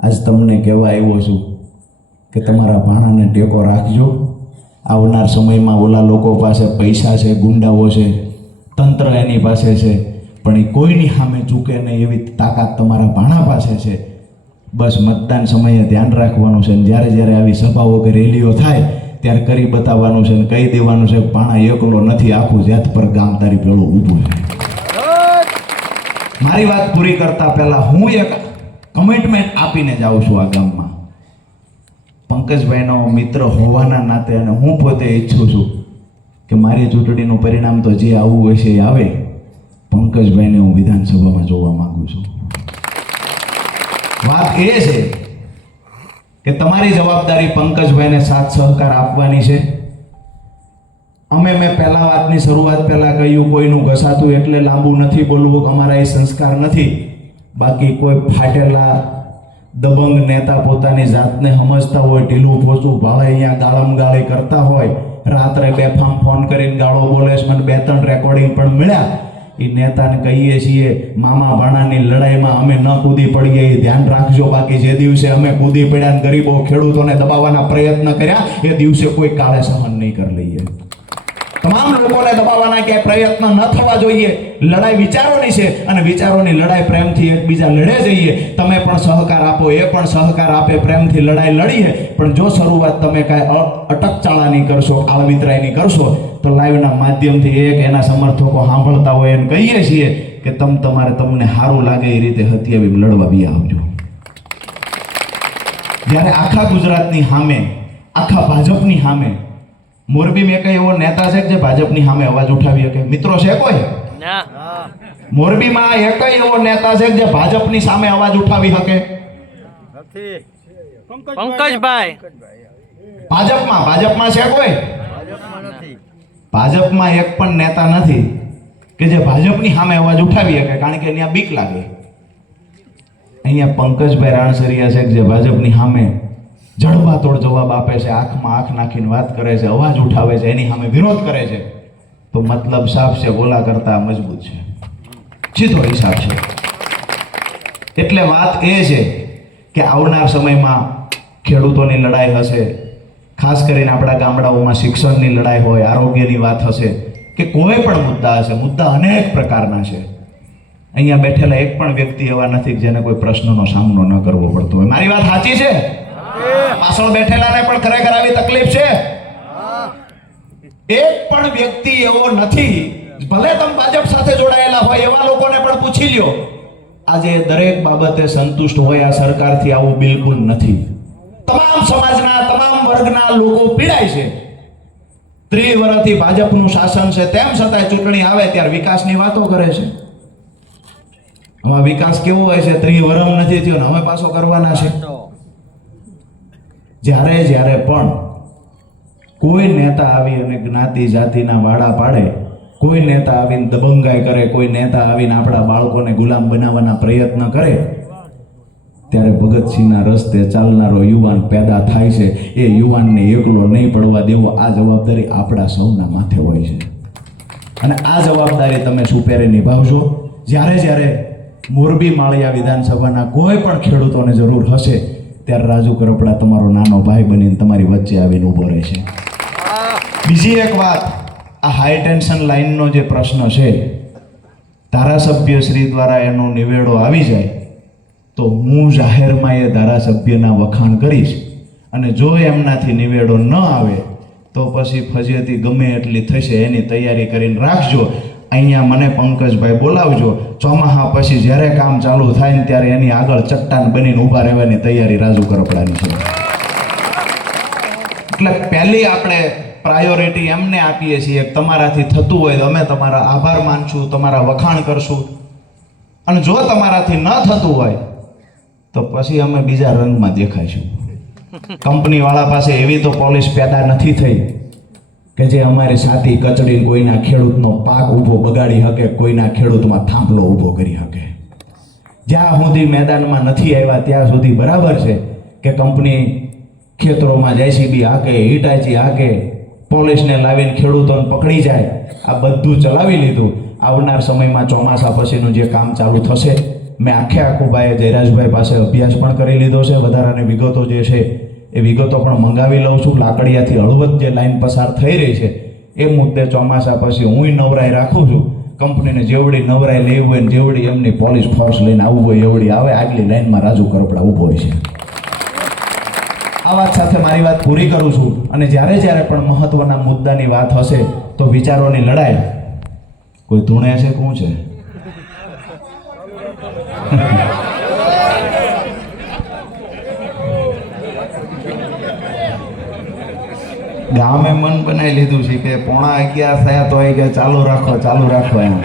આજ તમને કહેવા આવ્યો છું કે તમારા ભાણાને ટેકો રાખજો. આવનાર સમયમાં ઓલા લોકો પાસે પૈસા છે, ગુંડાઓ છે, તંત્ર એની પાસે છે, પણ એ કોઈની સામે ચૂકે નહીં એવી તાકાત તમારા ભાણા પાસે છે. બસ મતદાન સમયે ધ્યાન રાખવાનું છે. જ્યારે જ્યારે આવી સભાઓ કે રેલીઓ થાય ત્યારે કરી બતાવવાનું છે ને કહી દેવાનું છે ભાણા એકલો નથી, આખું જેત પર ગામ તારી પેલું ઊભું છે. મારી વાત પૂરી કરતા પહેલા હું એક કમિટમેન્ટ આપીને જાઉં છું આ ગામમાં. પંકજભાઈનો મિત્ર હોવાના નાતે અને હું પોતે ઈચ્છું છું કે મારી ચૂંટણીનું પરિણામ તો જે આવવું હોય છે એ આવે. પંકજભાઈને હું વિધાનસભામાં જોવા માંગુ છું. વાત એ છે કે તમારી જવાબદારી પંકજભાઈને સાથ સહકાર આપવાની છે. મેં પહેલા વાતની શરૂઆત પહેલા કહ્યું કોઈનું ઘસાતું એટલે લાંબુ નથી બોલવું, અમારા એ સંસ્કાર નથી. બાકી કોઈ ફાટેલા દબંગ નેતા પોતાની જાતને સમજતા હોય, ઢીલું પોચું ભાળે અહીંયા ગાળમ ગાળી કરતા હોય, રાત્રે બેફામ ફોન કરીને ગાળો બોલે છે, મને 2-3 રેકોર્ડિંગ પણ મળ્યા. એ નેતાને કહીએ છીએ મામા ભાણાની લડાઈમાં અમે ન કૂદી પડીએ એ ધ્યાન રાખજો. બાકી જે દિવસે અમે કૂદી પડ્યા ને ગરીબો ખેડૂતોને દબાવવાના પ્રયત્ન કર્યા એ દિવસે કોઈ કાળે સહન નહીં કરી લઈએ. તમામ લોકોને દબાવવાના ક્યાંય પ્રયત્ન ન થવા જોઈએ. લડાઈ વિચારોની છે અને વિચારોની લડાઈ પ્રેમથી એકબીજા લડે જઈએ. તમે પણ સહકાર આપો, એ પણ સહકાર આપે, પ્રેમથી લડાઈ લડીએ. પણ જો શરૂઆત તમે કાંઈ અટકચાળાની કરશો, આળવિતરાયની કરશો, તો લાઈવના માધ્યમથી એક એના સમર્થકો સાંભળતા હોય એને કહીએ છીએ કે તમને સારું લાગે એ રીતે હથિયાવી લડવા બી આવજો. જ્યારે આખા ગુજરાતની સામે, આખા ભાજપની સામે, મોરબીમાં કઈ એવો નેતા છે જે ભાજપની સામે અવાજ ઉઠાવી શકે? મિત્રો છે કોઈ? મોરબીમાં એક એવો નેતા છે જે ભાજપની સામે અવાજ ઉઠાવી શકે? પંકજભાઈ. ભાજપમાં છે કોઈ? ભાજપમાં એક પણ નેતા નથી કે જે ભાજપની સામે અવાજ ઉઠાવી શકે, કારણ કે અહીંયા બીક લાગે. અહીંયા પંકજભાઈ રાણસરિયા છે જે ભાજપની સામે જડબાતોડ જવાબ આપે છે, આંખમાં આંખ નાખીને વાત કરે છે, અવાજ ઉઠાવે છે, એની સામે વિરોધ કરે છે. તો મતલબ સાફ છે, બોલા કરતા મજબૂત છે, સીધો હિસાબ છે. એટલે વાત એ છે કે આવનાર સમયમાં ખેડૂતોની લડાઈ હશે, ખાસ કરીને આપણા ગામડાઓમાં શિક્ષણની લડાઈ હોય, આરોગ્યની વાત હશે, કે કોઈ પણ મુદ્દા હશે. મુદ્દા અનેક પ્રકારના છે. અહીંયા બેઠેલા એક પણ વ્યક્તિ એવા નથી જેને કોઈ પ્રશ્નનો સામનો ન કરવો પડતો હોય. મારી વાત સાચી છે? પાછળ બેઠેલાને પણ ખરેખર આવી તકલીફ છે? એક પણ વ્યક્તિ એવો નથી, ભલે તમે ભાજપ સાથે જોડાયેલા હોય એવા લોકોને પણ પૂછી લ્યો, આજે દરેક બાબતે સંતુષ્ટ હોય આ સરકારથી? આવું બિલકુલ નથી. તમામ સમાજના, તમામ વર્ગના લોકો પીડાય છે. 30 વર્ષથી ભાજપનું શાસન છે, તેમ છતાંય ચૂંટણી આવે ત્યારે વિકાસની વાતો કરે છે. હવે વિકાસ કેવો હોય છે? 30 વર્ષ નથી થયો ને હવે પાછો કરવાના છે. જ્યારે પણ કોઈ નેતા આવી અને જ્ઞાતિ જાતિના વાડા પાડે, કોઈ નેતા આવીને દબંગાઈ કરે, કોઈ નેતા આવીને આપણા બાળકોને ગુલામ બનાવવાના પ્રયત્ન કરે, ત્યારે ભગતસિંહના રસ્તે ચાલનારો યુવાન પેદા થાય છે. એ યુવાનને એકલો નહીં પડવા દેવો, આ જવાબદારી આપણા સૌના માથે હોય છે. અને આ જવાબદારી તમે સુપેરે નિભાવશો. જ્યારે મોરબી માળિયા વિધાનસભાના કોઈ પણ ખેડૂતોને જરૂર હશે ત્યારે રાજુ કરપડા તમારો નાનો ભાઈ બનીને તમારી વચ્ચે આવીને ઊભો રહેશે. બીજી એક વાત, આ હાઈ ટેન્શન લાઈનનો જે પ્રશ્ન છે, ધારાસભ્ય શ્રી દ્વારા એનો નિવેડો આવી જાય તો હું જાહેરમાં એ ધારાસભ્યના વખાણ કરીશ. અને જો એમનાથી નિવેડો ન આવે તો પછી ફજેતી ગમે એટલી થશે, એની તૈયારી કરીને રાખજો. અહીંયા મને પંકજભાઈ બોલાવજો. ચોમાસા પછી જ્યારે કામ ચાલુ થાય ને ત્યારે એની આગળ ચટ્ટાન બનીને ઊભા રહેવાની તૈયારી રાજુ કરપડાની છે. એટલે પહેલી આપણે પ્રાયોરિટી એમને આપીએ છીએ, તમારાથી થતું હોય તો અમે તમારા આભાર માનશું, તમારા વખાણ કરશું. અને જો તમારાથી ન થતું હોય તો પછી અમે બીજા રંગમાં દેખાઈશું. કંપનીવાળા પાસે એવી તો પોલિસ પેદા નથી થઈ કે જે અમારી સાથી કચડીને કોઈના ખેડૂતનો પાક ઊભો બગાડી શકે, કોઈના ખેડૂતમાં થાંભલો ઊભો કરી શકે. જ્યાં સુધી મેદાનમાં નથી આવ્યા ત્યાં સુધી બરાબર છે કે કંપની ખેતરોમાં જેસીબી હાકે, હિટાચી હાકે, પોલીસને લાવીને ખેડૂતોને પકડી જાય, આ બધું ચલાવી લીધું. આવનાર સમયમાં ચોમાસા પછીનું જે કામ ચાલુ થશે, મેં આખું ભાઈ જયરાજભાઈ પાસે અભ્યાસ પણ કરી લીધો છે. વધારાની વિગતો જે છે એ વિગતો પણ મંગાવી લઉં છું. લાકડિયાથી હળવદ જે લાઈન પસાર થઈ રહી છે એ મુદ્દે ચોમાસા પછી હું નવરાઈ રાખું છું. કંપનીને જેવડી નવરાઈ લેવી હોય ને જેવડી એમની પોલીસ ફોર્સ લઈને આવવું હોય એવડી આવે. આગલી લાઈનમાં રાજુ કરપડા ઊભો હોય છે. આ વાત સાથે મારી વાત પૂરી કરું છું. અને જ્યારે પણ મહત્વના મુદ્દાની વાત હશે તો વિચારોની લડાઈ કોઈ ધૂણે છે, કોણ છે? ગામે મન બનાવી લીધું છે કે 11:15 થયા તો કે ચાલુ રાખો એમ.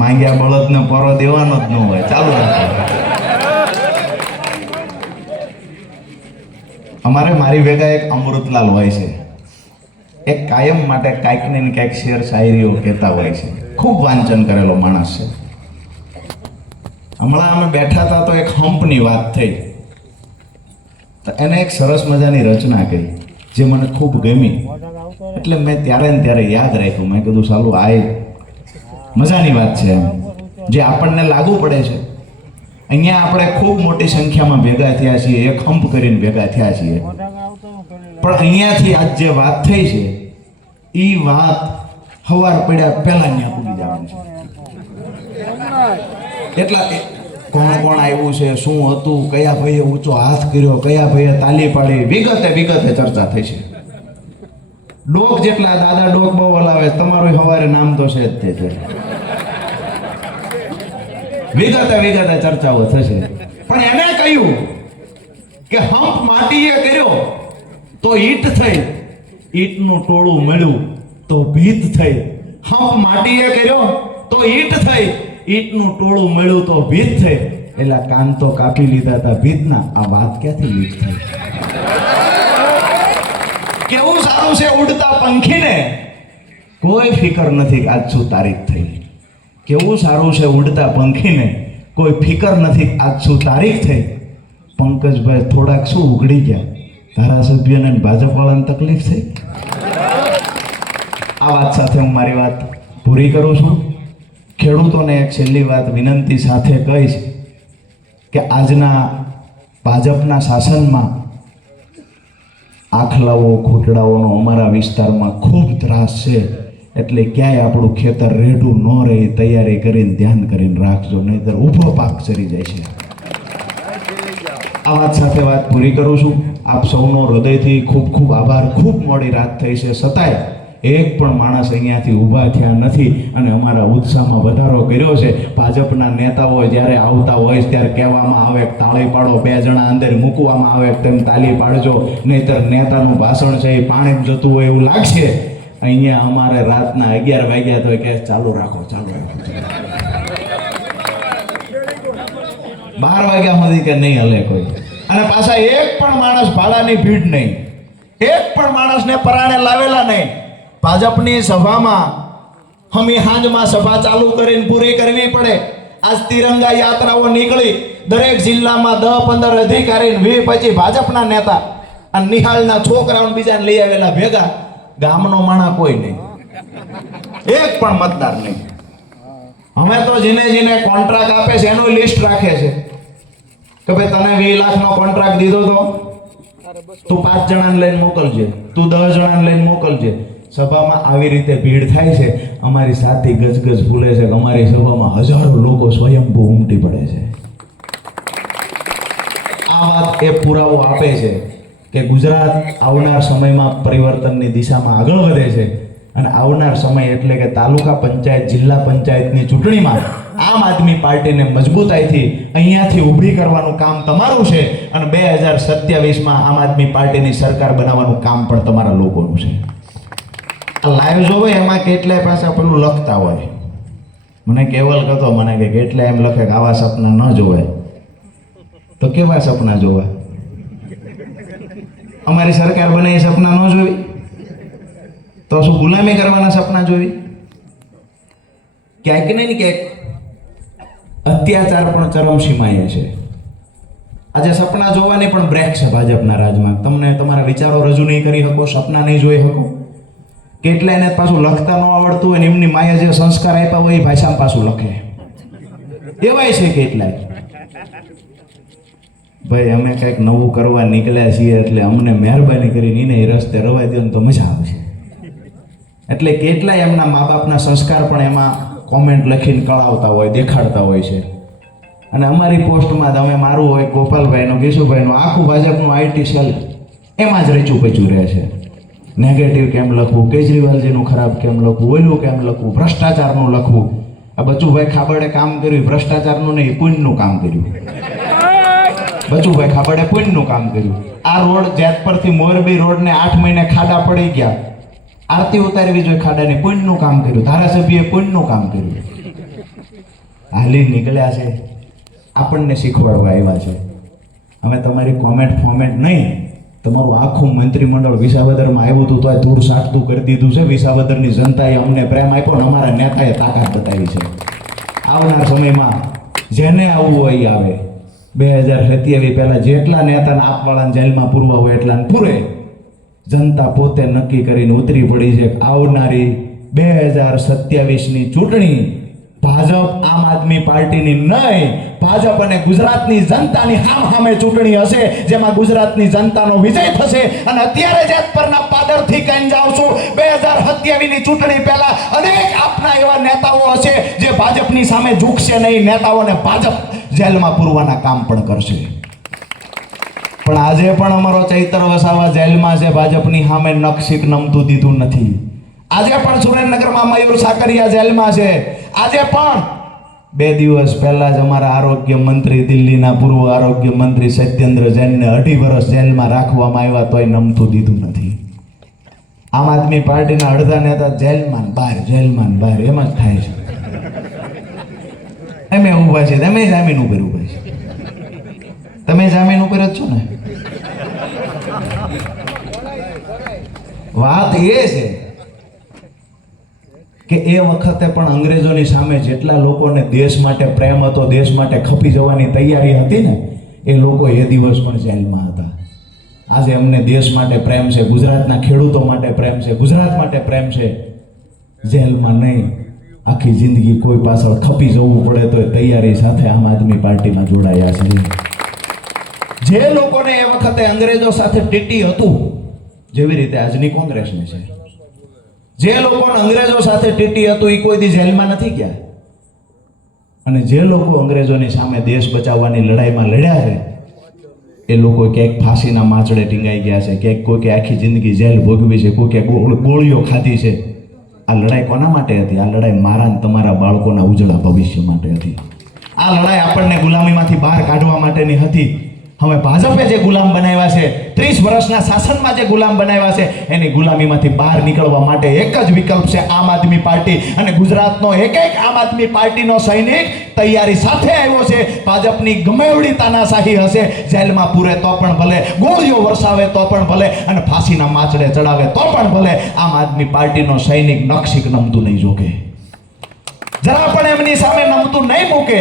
માંગ્યા બળદને પરો દેવાનો જ ન હોય, ચાલુ રાખો. અમારે મારી ભેગા એક અમૃતલાલ હોય છે, એક કાયમ માટે કાંઈક ને કાંઈક શેર શાયરીઓ કહેતા હોય છે. ખૂબ વાંચન કરેલો માણસ છે. હમણાં અમે બેઠા હતા તો એક હંપની વાત થઈ, તો એને એક સરસ મજાની રચના કહી જે મને ખૂબ ગમી. એટલે મેં ત્યારે ને ત્યારે યાદ રાખ્યું. મેં કીધું સાલું આ મજાની વાત છે એમ, જે આપણને લાગુ પડે છે. અહીંયા આપણે ખૂબ મોટી સંખ્યામાં ભેગા થયા છીએ, એક હંપ કરીને ભેગા થયા છીએ. પણ અહીંયાથી આજ જે વાત થઈ છે ઈ વાત હવાર પડ્યા પહેલા ત્યાં પૂરી જવાનું છે. એટલા કોણ કોણ આવ્યું છે, શું હતું, કયા ભાઈએ ઊંચો હાથ કર્યો, કયા ભાઈએ તાલી પાડી, વિગતે ચર્ચા થઈ છે. ડોક જેટલા દાદા ડોક બહુ હલાવે, તમારું હવારે નામ તો છે જ તે. વિગતે ચર્ચાઓ થશે. પણ એને કહ્યું કે હંપ માટીએ કર્યો તો ઈટ થઈ, ઈટનું ટોળું મળ્યું તો ભીત થઈ. હંપ માટીએ કર્યો તો ઈટ થઈ, ઈટનું ટોળું મળ્યું તો ભીત થઈ. એટલે કાન તો કાપી લીધા હતા ભીતના, આ વાત ક્યાંથી લીક થઈ? કેવું સારું છે ઉડતા પંખીને કોઈ ફિકર નથી આજ શું તારીખ થઈ. કેવું સારું છે ઉડતા પંખીને કોઈ ફિકર નથી આજ શું તારીખ થઈ. પંકજભાઈ થોડાક શું ઉઘડી ગયા, ધારાસભ્યને ભાજપ વાળાને તકલીફ થઈ. આ વાત સાથે હું મારી વાત પૂરી કરું છું. ખેડૂતોને એક છેલ્લી વાત વિનંતી સાથે કહીશ કે આજના ભાજપના શાસનમાં આખલાઓ ખૂટડાઓનો અમારા વિસ્તારમાં ખૂબ ત્રાસ છે. એટલે ક્યાંય આપણું ખેતર રેડું ન રહે, તૈયારી કરીને ધ્યાન કરીને રાખજો, નહીંતર ઊભો પાક ચરી જાય છે. આ વાત સાથે વાત પૂરી કરું છું. આપ સૌનો હૃદયથી ખૂબ ખૂબ આભાર. ખૂબ મોડી રાત થઈ છે, છતાંય એક પણ માણસ અહીંયાથી ઊભા થયા નથી અને અમારા ઉત્સાહમાં વધારો કર્યો છે. ભાજપના નેતાઓ જ્યારે આવતા હોય ત્યારે કહેવામાં આવે તાળી પાડો, 2 જણા અંદર મૂકવામાં આવે તેમ તાળી પાડજો, નહીંતર નેતાનું ભાષણ છે એ પાણી જતું હોય એવું લાગશે. અહીંયા અમારે રાતના 11 વાગ્યા તો કે ચાલુ રાખો. 12 વાગ્યા સુધી કે નહીં હલે કોઈ. અને પાછા એક પણ માણસ ભાડાની ભીડ નહીં, એક પણ માણસને પરાણે લાવેલા નહીં. ભાજપની સભામાં હમી હાંજમાં સભા ચાલુ કરીને પૂરી કરવી પડે. આજ તિરંગા યાત્રાઓ નીકળી, દરેક જિલ્લામાં 10-15 અધિકારી, 20-25 ભાજપના નેતા અને નિહાળના છોકરાઓને બીજાને લઈ આવેલા ભેગા. ગામનો માણા કોઈ નહીં, એક પણ મતદાર નહીં. અમે તો જેને કોન્ટ્રાક્ટ આપે છે એનું લિસ્ટ રાખે છે કે ભાઈ તને 20 લાખનો કોન્ટ્રાક્ટ દીધો તો તું 5 જણાને લઈને મોકલજે, તું 10 જણાને લઈને મોકલજે. સભામાં આવી રીતે ભીડ થાય છે. અમારી સાથી ગજગજ ફૂલે છે કે અમારી સભામાં હજારો લોકો સ્વયંભૂ ઉમટી પડે છે. આ વાત એ પુરાવો આપે છે કે ગુજરાત આવનાર સમયમાં પરિવર્તનની દિશામાં આગળ વધે છે. અને આવનાર સમય એટલે કે તાલુકા પંચાયત, જિલ્લા પંચાયતની ચૂંટણીમાં આમ આદમી પાર્ટીને મજબૂતાઈથી અહીંયાથી ઊભી કરવાનું કામ તમારું છે. અને 2027માં આમ આદમી પાર્ટીની સરકાર બનાવવાનું કામ પણ તમારા લોકોનું છે. આ લાઈવ જોવે એમાં કેટલાય પાછા પેલું લખતા હોય. મને કેવલ કહેતો મને કે કેટલા એમ લખે કે આવા સપના ન જોવાય. તો કેવા સપના જોવા? અમારી સરકાર બને એ સપના ન જોઈ તો શું ગુલામી કરવાના સપના જોઈ? ક્યાંક નહીં ક્યાંક અત્યાચાર પણ ચરમસીમાએ છે. આજે સપના જોવાની પણ બ્રેક છે ભાજપના રાજમાં. તમને તમારા વિચારો રજૂ નહીં કરી શકો, સપના નહીં જોઈ શકો. કેટલાયને પાછું લખતા ન આવડતું હોય ને એમની માએ જે સંસ્કાર આપ્યા હોય એ ભાષામાં પાછું લખે. એવાય છે કેટલાય. ભાઈ અમે કંઈક નવું કરવા નીકળ્યા છીએ એટલે અમને મહેરબાની કરીને એને એ રસ્તે રવાઈ દો ને તો મજા આવશે. એટલે કેટલાય એમના મા બાપના સંસ્કાર પણ એમાં કોમેન્ટ લખીને કળાવતા હોય, દેખાડતા હોય છે. અને અમારી પોસ્ટમાં તમે મારું હોય, ગોપાલભાઈનું, કેશુભાઈનું, આખું ભાજપનું આઈટી સેલ એમાં જ રચું પચું રહે છે. નેગેટિવ કેમ લખવું, કેજરીવાલજીનું ખરાબ કેમ લખવું, ઓયલું કેમ લખવું, ભ્રષ્ટાચારનું લખવું. આ બચુભાઈ ખાબડે કામ કર્યું, ભ્રષ્ટાચારનું નહીં પુણ્યનું કામ કર્યું. બચુભાઈ ખાબડે પુણ્યનું કામ કર્યું. આ રોડ જેતપરથી મોરબી રોડને 8 મહિને ખાડા પડી ગયા. આરતી ઉતારવી જોઈએ ખાડાની, પુણ્યનું કામ કર્યું. ધારાસભ્યએ પુણ્યનું કામ કર્યું. હાલી નીકળ્યા છે, આપણને શીખવાડવા આવ્યા છે. અમે તમારી કોમેન્ટ ફોમેન્ટ નહીં, તમારું આખું મંત્રીમંડળ વિસાવદરમાં આવ્યું હતું તો આ ધૂળ સાટતું કરી દીધું છે. વિસાવદરની જનતાએ અમને પ્રેમ આપ્યો અને અમારા નેતાએ તાકાત બતાવી છે. આવનાર સમયમાં જેને આવવું હોય એ આવે. 2027 પહેલા જેટલા નેતાને આપવાળાને જેલમાં પૂરવા હોય એટલાને પૂરે. જનતા પોતે નક્કી કરીને ઉતરી પડી છે. આવનારી 2027ની ચૂંટણી ભાજપ આમ આદમી પાર્ટીની નહીં ભાજપ અને ગુજરાતની જનતાની સામે ચૂંટણી હશે, જેમાં ગુજરાતની જનતાનો વિજય થશે. અને અત્યારે જેતપરના પાદરથી કહીને જાઉં છું, 2027 ની ચૂંટણી પહેલા અનેક આપના એવા નેતાઓ હશે જે ભાજપની સામે ઝૂકશે નહીં. નેતાઓને ભાજપ જેલમાં પૂરવાના કામ પણ કરશે. પણ આજે પણ અમારો ચૈતર વસાવા જેલમાં છે, ભાજપની સામે નખશીક નમતું દીધું નથી. આજે પણ સુરેન્દ્રનગરમાં મયુર સાકરિયા જેલમાં છે. આજે પણ 2 દિવસ પહેલા જ અમારા આરોગ્ય મંત્રી, દિલ્હીના પૂર્વ આરોગ્ય મંત્રી સત્યેન્દ્ર જૈનને 2.5 વર્ષ જેલમાં રાખવામાં આવ્યા, તોય નમતું દીધું નથી. આમ આદમી પાર્ટીના અડધા નેતા જેલમાં બહાર એમ જ થાય છે. અમે ઊભા છે, તમે જામીન ઉપર ઊભા છે. તમે જામીન ઉપર જ છો ને. વાત એ છે કે એ વખતે પણ અંગ્રેજોની સામે જેટલા લોકોને દેશ માટે પ્રેમ હતો, દેશ માટે ખપી જવાની તૈયારી હતી ને, એ લોકો એ દિવસ પણ જેલમાં હતા. આજે અમને દેશ માટે પ્રેમ છે, ગુજરાતના ખેડૂતો માટે પ્રેમ છે, ગુજરાત માટે પ્રેમ છે. જેલમાં નહીં, આખી જિંદગી કોઈ પાછળ ખપી જવું પડે તો તૈયારી સાથે આમ આદમી પાર્ટીમાં જોડાયા છે. જે લોકોને એ વખતે અંગ્રેજો સાથે ટીટી હતું, જેવી રીતે આજની કોંગ્રેસની છે, જે લોકોને અંગ્રેજો સાથે ટીટી હતું એ કોઈ દી જેલમાં નથી ગયા. અને જે લોકો અંગ્રેજોની સામે દેશ બચાવવાની લડાઈમાં લડ્યા છે, એ લોકો ક્યાંક ફાંસીના માચડે ટીંગાઈ ગયા છે, ક્યાંક કોઈ આખી જિંદગી જેલ ભોગવી છે, કોઈ ગોળીઓ ખાધી છે. આ લડાઈ કોના માટે હતી? આ લડાઈ મારા અને તમારા બાળકોના ઉજળા ભવિષ્ય માટે હતી. આ લડાઈ આપણને ગુલામીમાંથી બહાર કાઢવા માટેની હતી. હવે ભાજપે જે ગુલામ બનાવ્યા છે, 30 વર્ષના શાસનમાં જે ગુલામ બનાવ્યા છે, એની ગુલામીમાંથી બહાર નીકળવા માટે એક જ વિકલ્પ છે, આમ આદમી પાર્ટી. અને ગુજરાતનો એક આમ આદમી પાર્ટીનો સૈનિક તૈયારી સાથે આવ્યો છે. ભાજપની ગમે એવડી તાનાશાહી હશે, જેલમાં પૂરે તો પણ ભલે, ગોળીઓ વરસાવે તો પણ ભલે, અને ફાંસીના માચડે ચડાવે તો પણ ભલે, આમ આદમી પાર્ટીનો સૈનિક નખશીક નમતું નહીં જોકે, જરા પણ એમની સામે નમતું નહીં મૂકે.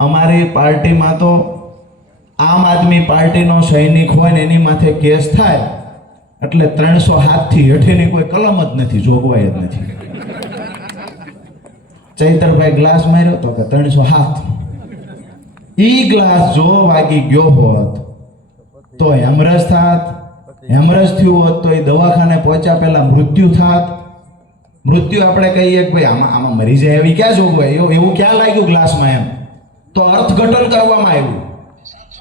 અમારી પાર્ટીમાં તો આમ આદમી પાર્ટીનો સૈનિક હોય ને એની માથે કેસ થાય એટલે 307 થી હેઠેની કોઈ કલમ જ નથી, જોગવાઈ જ નથી. ચૈતરભાઈ ગ્લાસ માર્યો તો કે 307, ઈ ગ્લાસ જો વાગી ગયો હોત તો હેમરેજ થાત, હેમરેજ થયું હોત તો એ દવાખાને પહોંચ્યા પહેલા મૃત્યુ થાત. મૃત્યુ આપણે કહીએ કે ભાઈ આમાં મરી જાય એવી ક્યાં જોગવાઈ, એવું ક્યાં લાગ્યું ગ્લાસમાં? એમ તો અર્થઘટન કરવામાં આવ્યું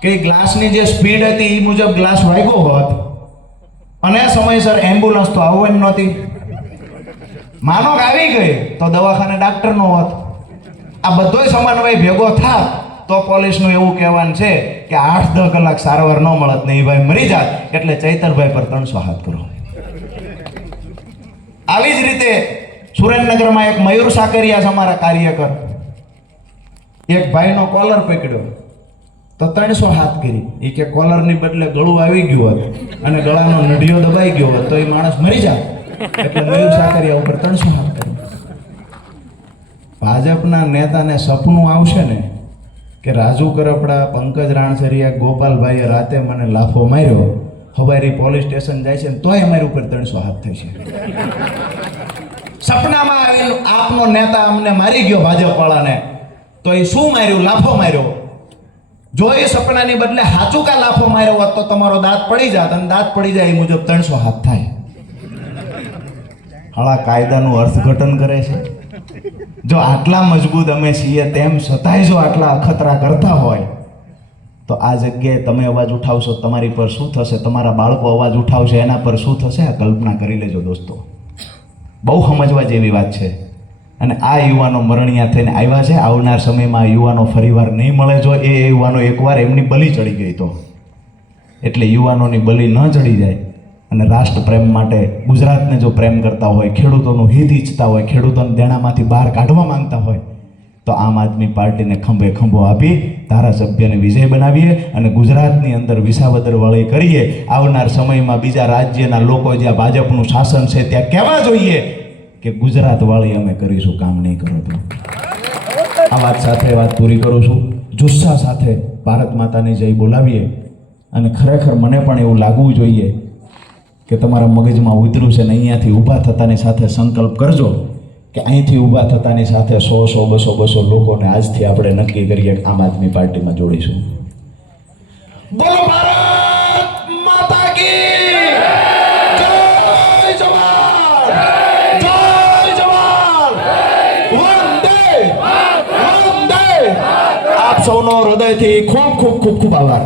કે ગ્લાસની જે સ્પીડ હતી એ મુજબ ગ્લાસ વાગ્યો હોત અને સમયસર એમ્બ્યુલન્સ તો આવવાની નહોતી, માનો કે આવી ગઈ તો દવાખાને ડાક્ટર નો હોત. આ બધોય સમન્વય ભેગો થાત તો પોલીસનું એવું કહેવાનું છે કે 8-10 કલાક સારવાર ન મળત ને એ ભાઈ મરી જાત. એટલે ચૈતરભાઈ પર 307 કરો. આવી જ રીતે સુરેન્દ્રનગરમાં એક મયુર સાકરિયા છે, અમારા કાર્યકર, એક ભાઈનો કોલર પકડ્યો તો 307 કરી. એ કે કોલરની બદલે ગળું આવી ગયું હોત અને ગળાનો નઢિયો દબાઈ ગયો હોત તો એ માણસ મરી જાય. એટલે મયુર સાકરિયા ઉપર 307 કરી. ભાજપના નેતાને સપનું આવશે ને કે રાજુ કરપડા, પંકજ રાણસરિયા, ગોપાલભાઈએ રાતે મને લાફો માર્યો, હવારી પોલીસ સ્ટેશન જાય છે તોય અમારી ઉપર 307 થઈ છે. સપનામાં આવેલું આપનો નેતા અમને મારી ગયો ભાજપ વાળાને, તો એ શું માર્યું? લાફો માર્યો. જો એ સપનાની બદલે હાચું કા લાફો માર્યો હોત તો તમારો દાંત પડી જાત, અને દાંત પડી જાય એ મુજબ 307 થાય. હળા કાયદાનું અર્થઘટન કરે છે. જો આટલા મજબૂત અમે છીએ તેમ છતાંય જો આટલા અખતરા કરતા હોય તો આ જગ્યાએ તમે અવાજ ઉઠાવશો, તમારી પર શું થશે? તમારા બાળકો અવાજ ઉઠાવશે, એના પર શું થશે? આ કલ્પના કરી લેજો દોસ્તો. બહુ સમજવા જેવી વાત છે. અને આ યુવાનો મરણિયા થઈને આવ્યા છે. આવનાર સમયમાં યુવાનો ફરીવાર નહીં મળે. જો એ યુવાનો એકવાર એમની બલી ચડી ગઈ તો, એટલે યુવાનોની બલી ન ચડી જાય અને રાષ્ટ્રપ્રેમ માટે ગુજરાતને જો પ્રેમ કરતા હોય, ખેડૂતોનું હિત ઈચ્છતા હોય, ખેડૂતોને દેણામાંથી બહાર કાઢવા માંગતા હોય તો આમ આદમી પાર્ટીને ખંભે ખંભો આપી ધારાસભ્યને વિજય બનાવીએ અને ગુજરાતની અંદર વિસાવદર વળી કરીએ. આવનાર સમયમાં બીજા રાજ્યના લોકો જ્યાં ભાજપનું શાસન છે ત્યાં કહેવા જોઈએ કે ગુજરાત વાળી અમે કરીશું, કામ નહીં કરો તો. આ વાત સાથે વાત પૂરી કરું છું. જુસ્સા સાથે ભારત માતાની જય બોલાવીએ. અને ખરેખર મને પણ એવું લાગવું જોઈએ કે તમારા મગજમાં ઉતર્યું છે ને, અહીંયાથી ઊભા થતાની સાથે સંકલ્પ કરજો કે અહીંથી ઊભા થતાની સાથે 100 200 લોકોને આજથી આપણે નક્કી કરીએ કે આમ આદમી પાર્ટીમાં જોડીશું. બોલો ભારત માતા કી જય! જવાન જય! જવાન વંદે વંદે! આપ સૌનો હૃદયથી ખૂબ ખૂબ ખૂબ ખૂબ આભાર.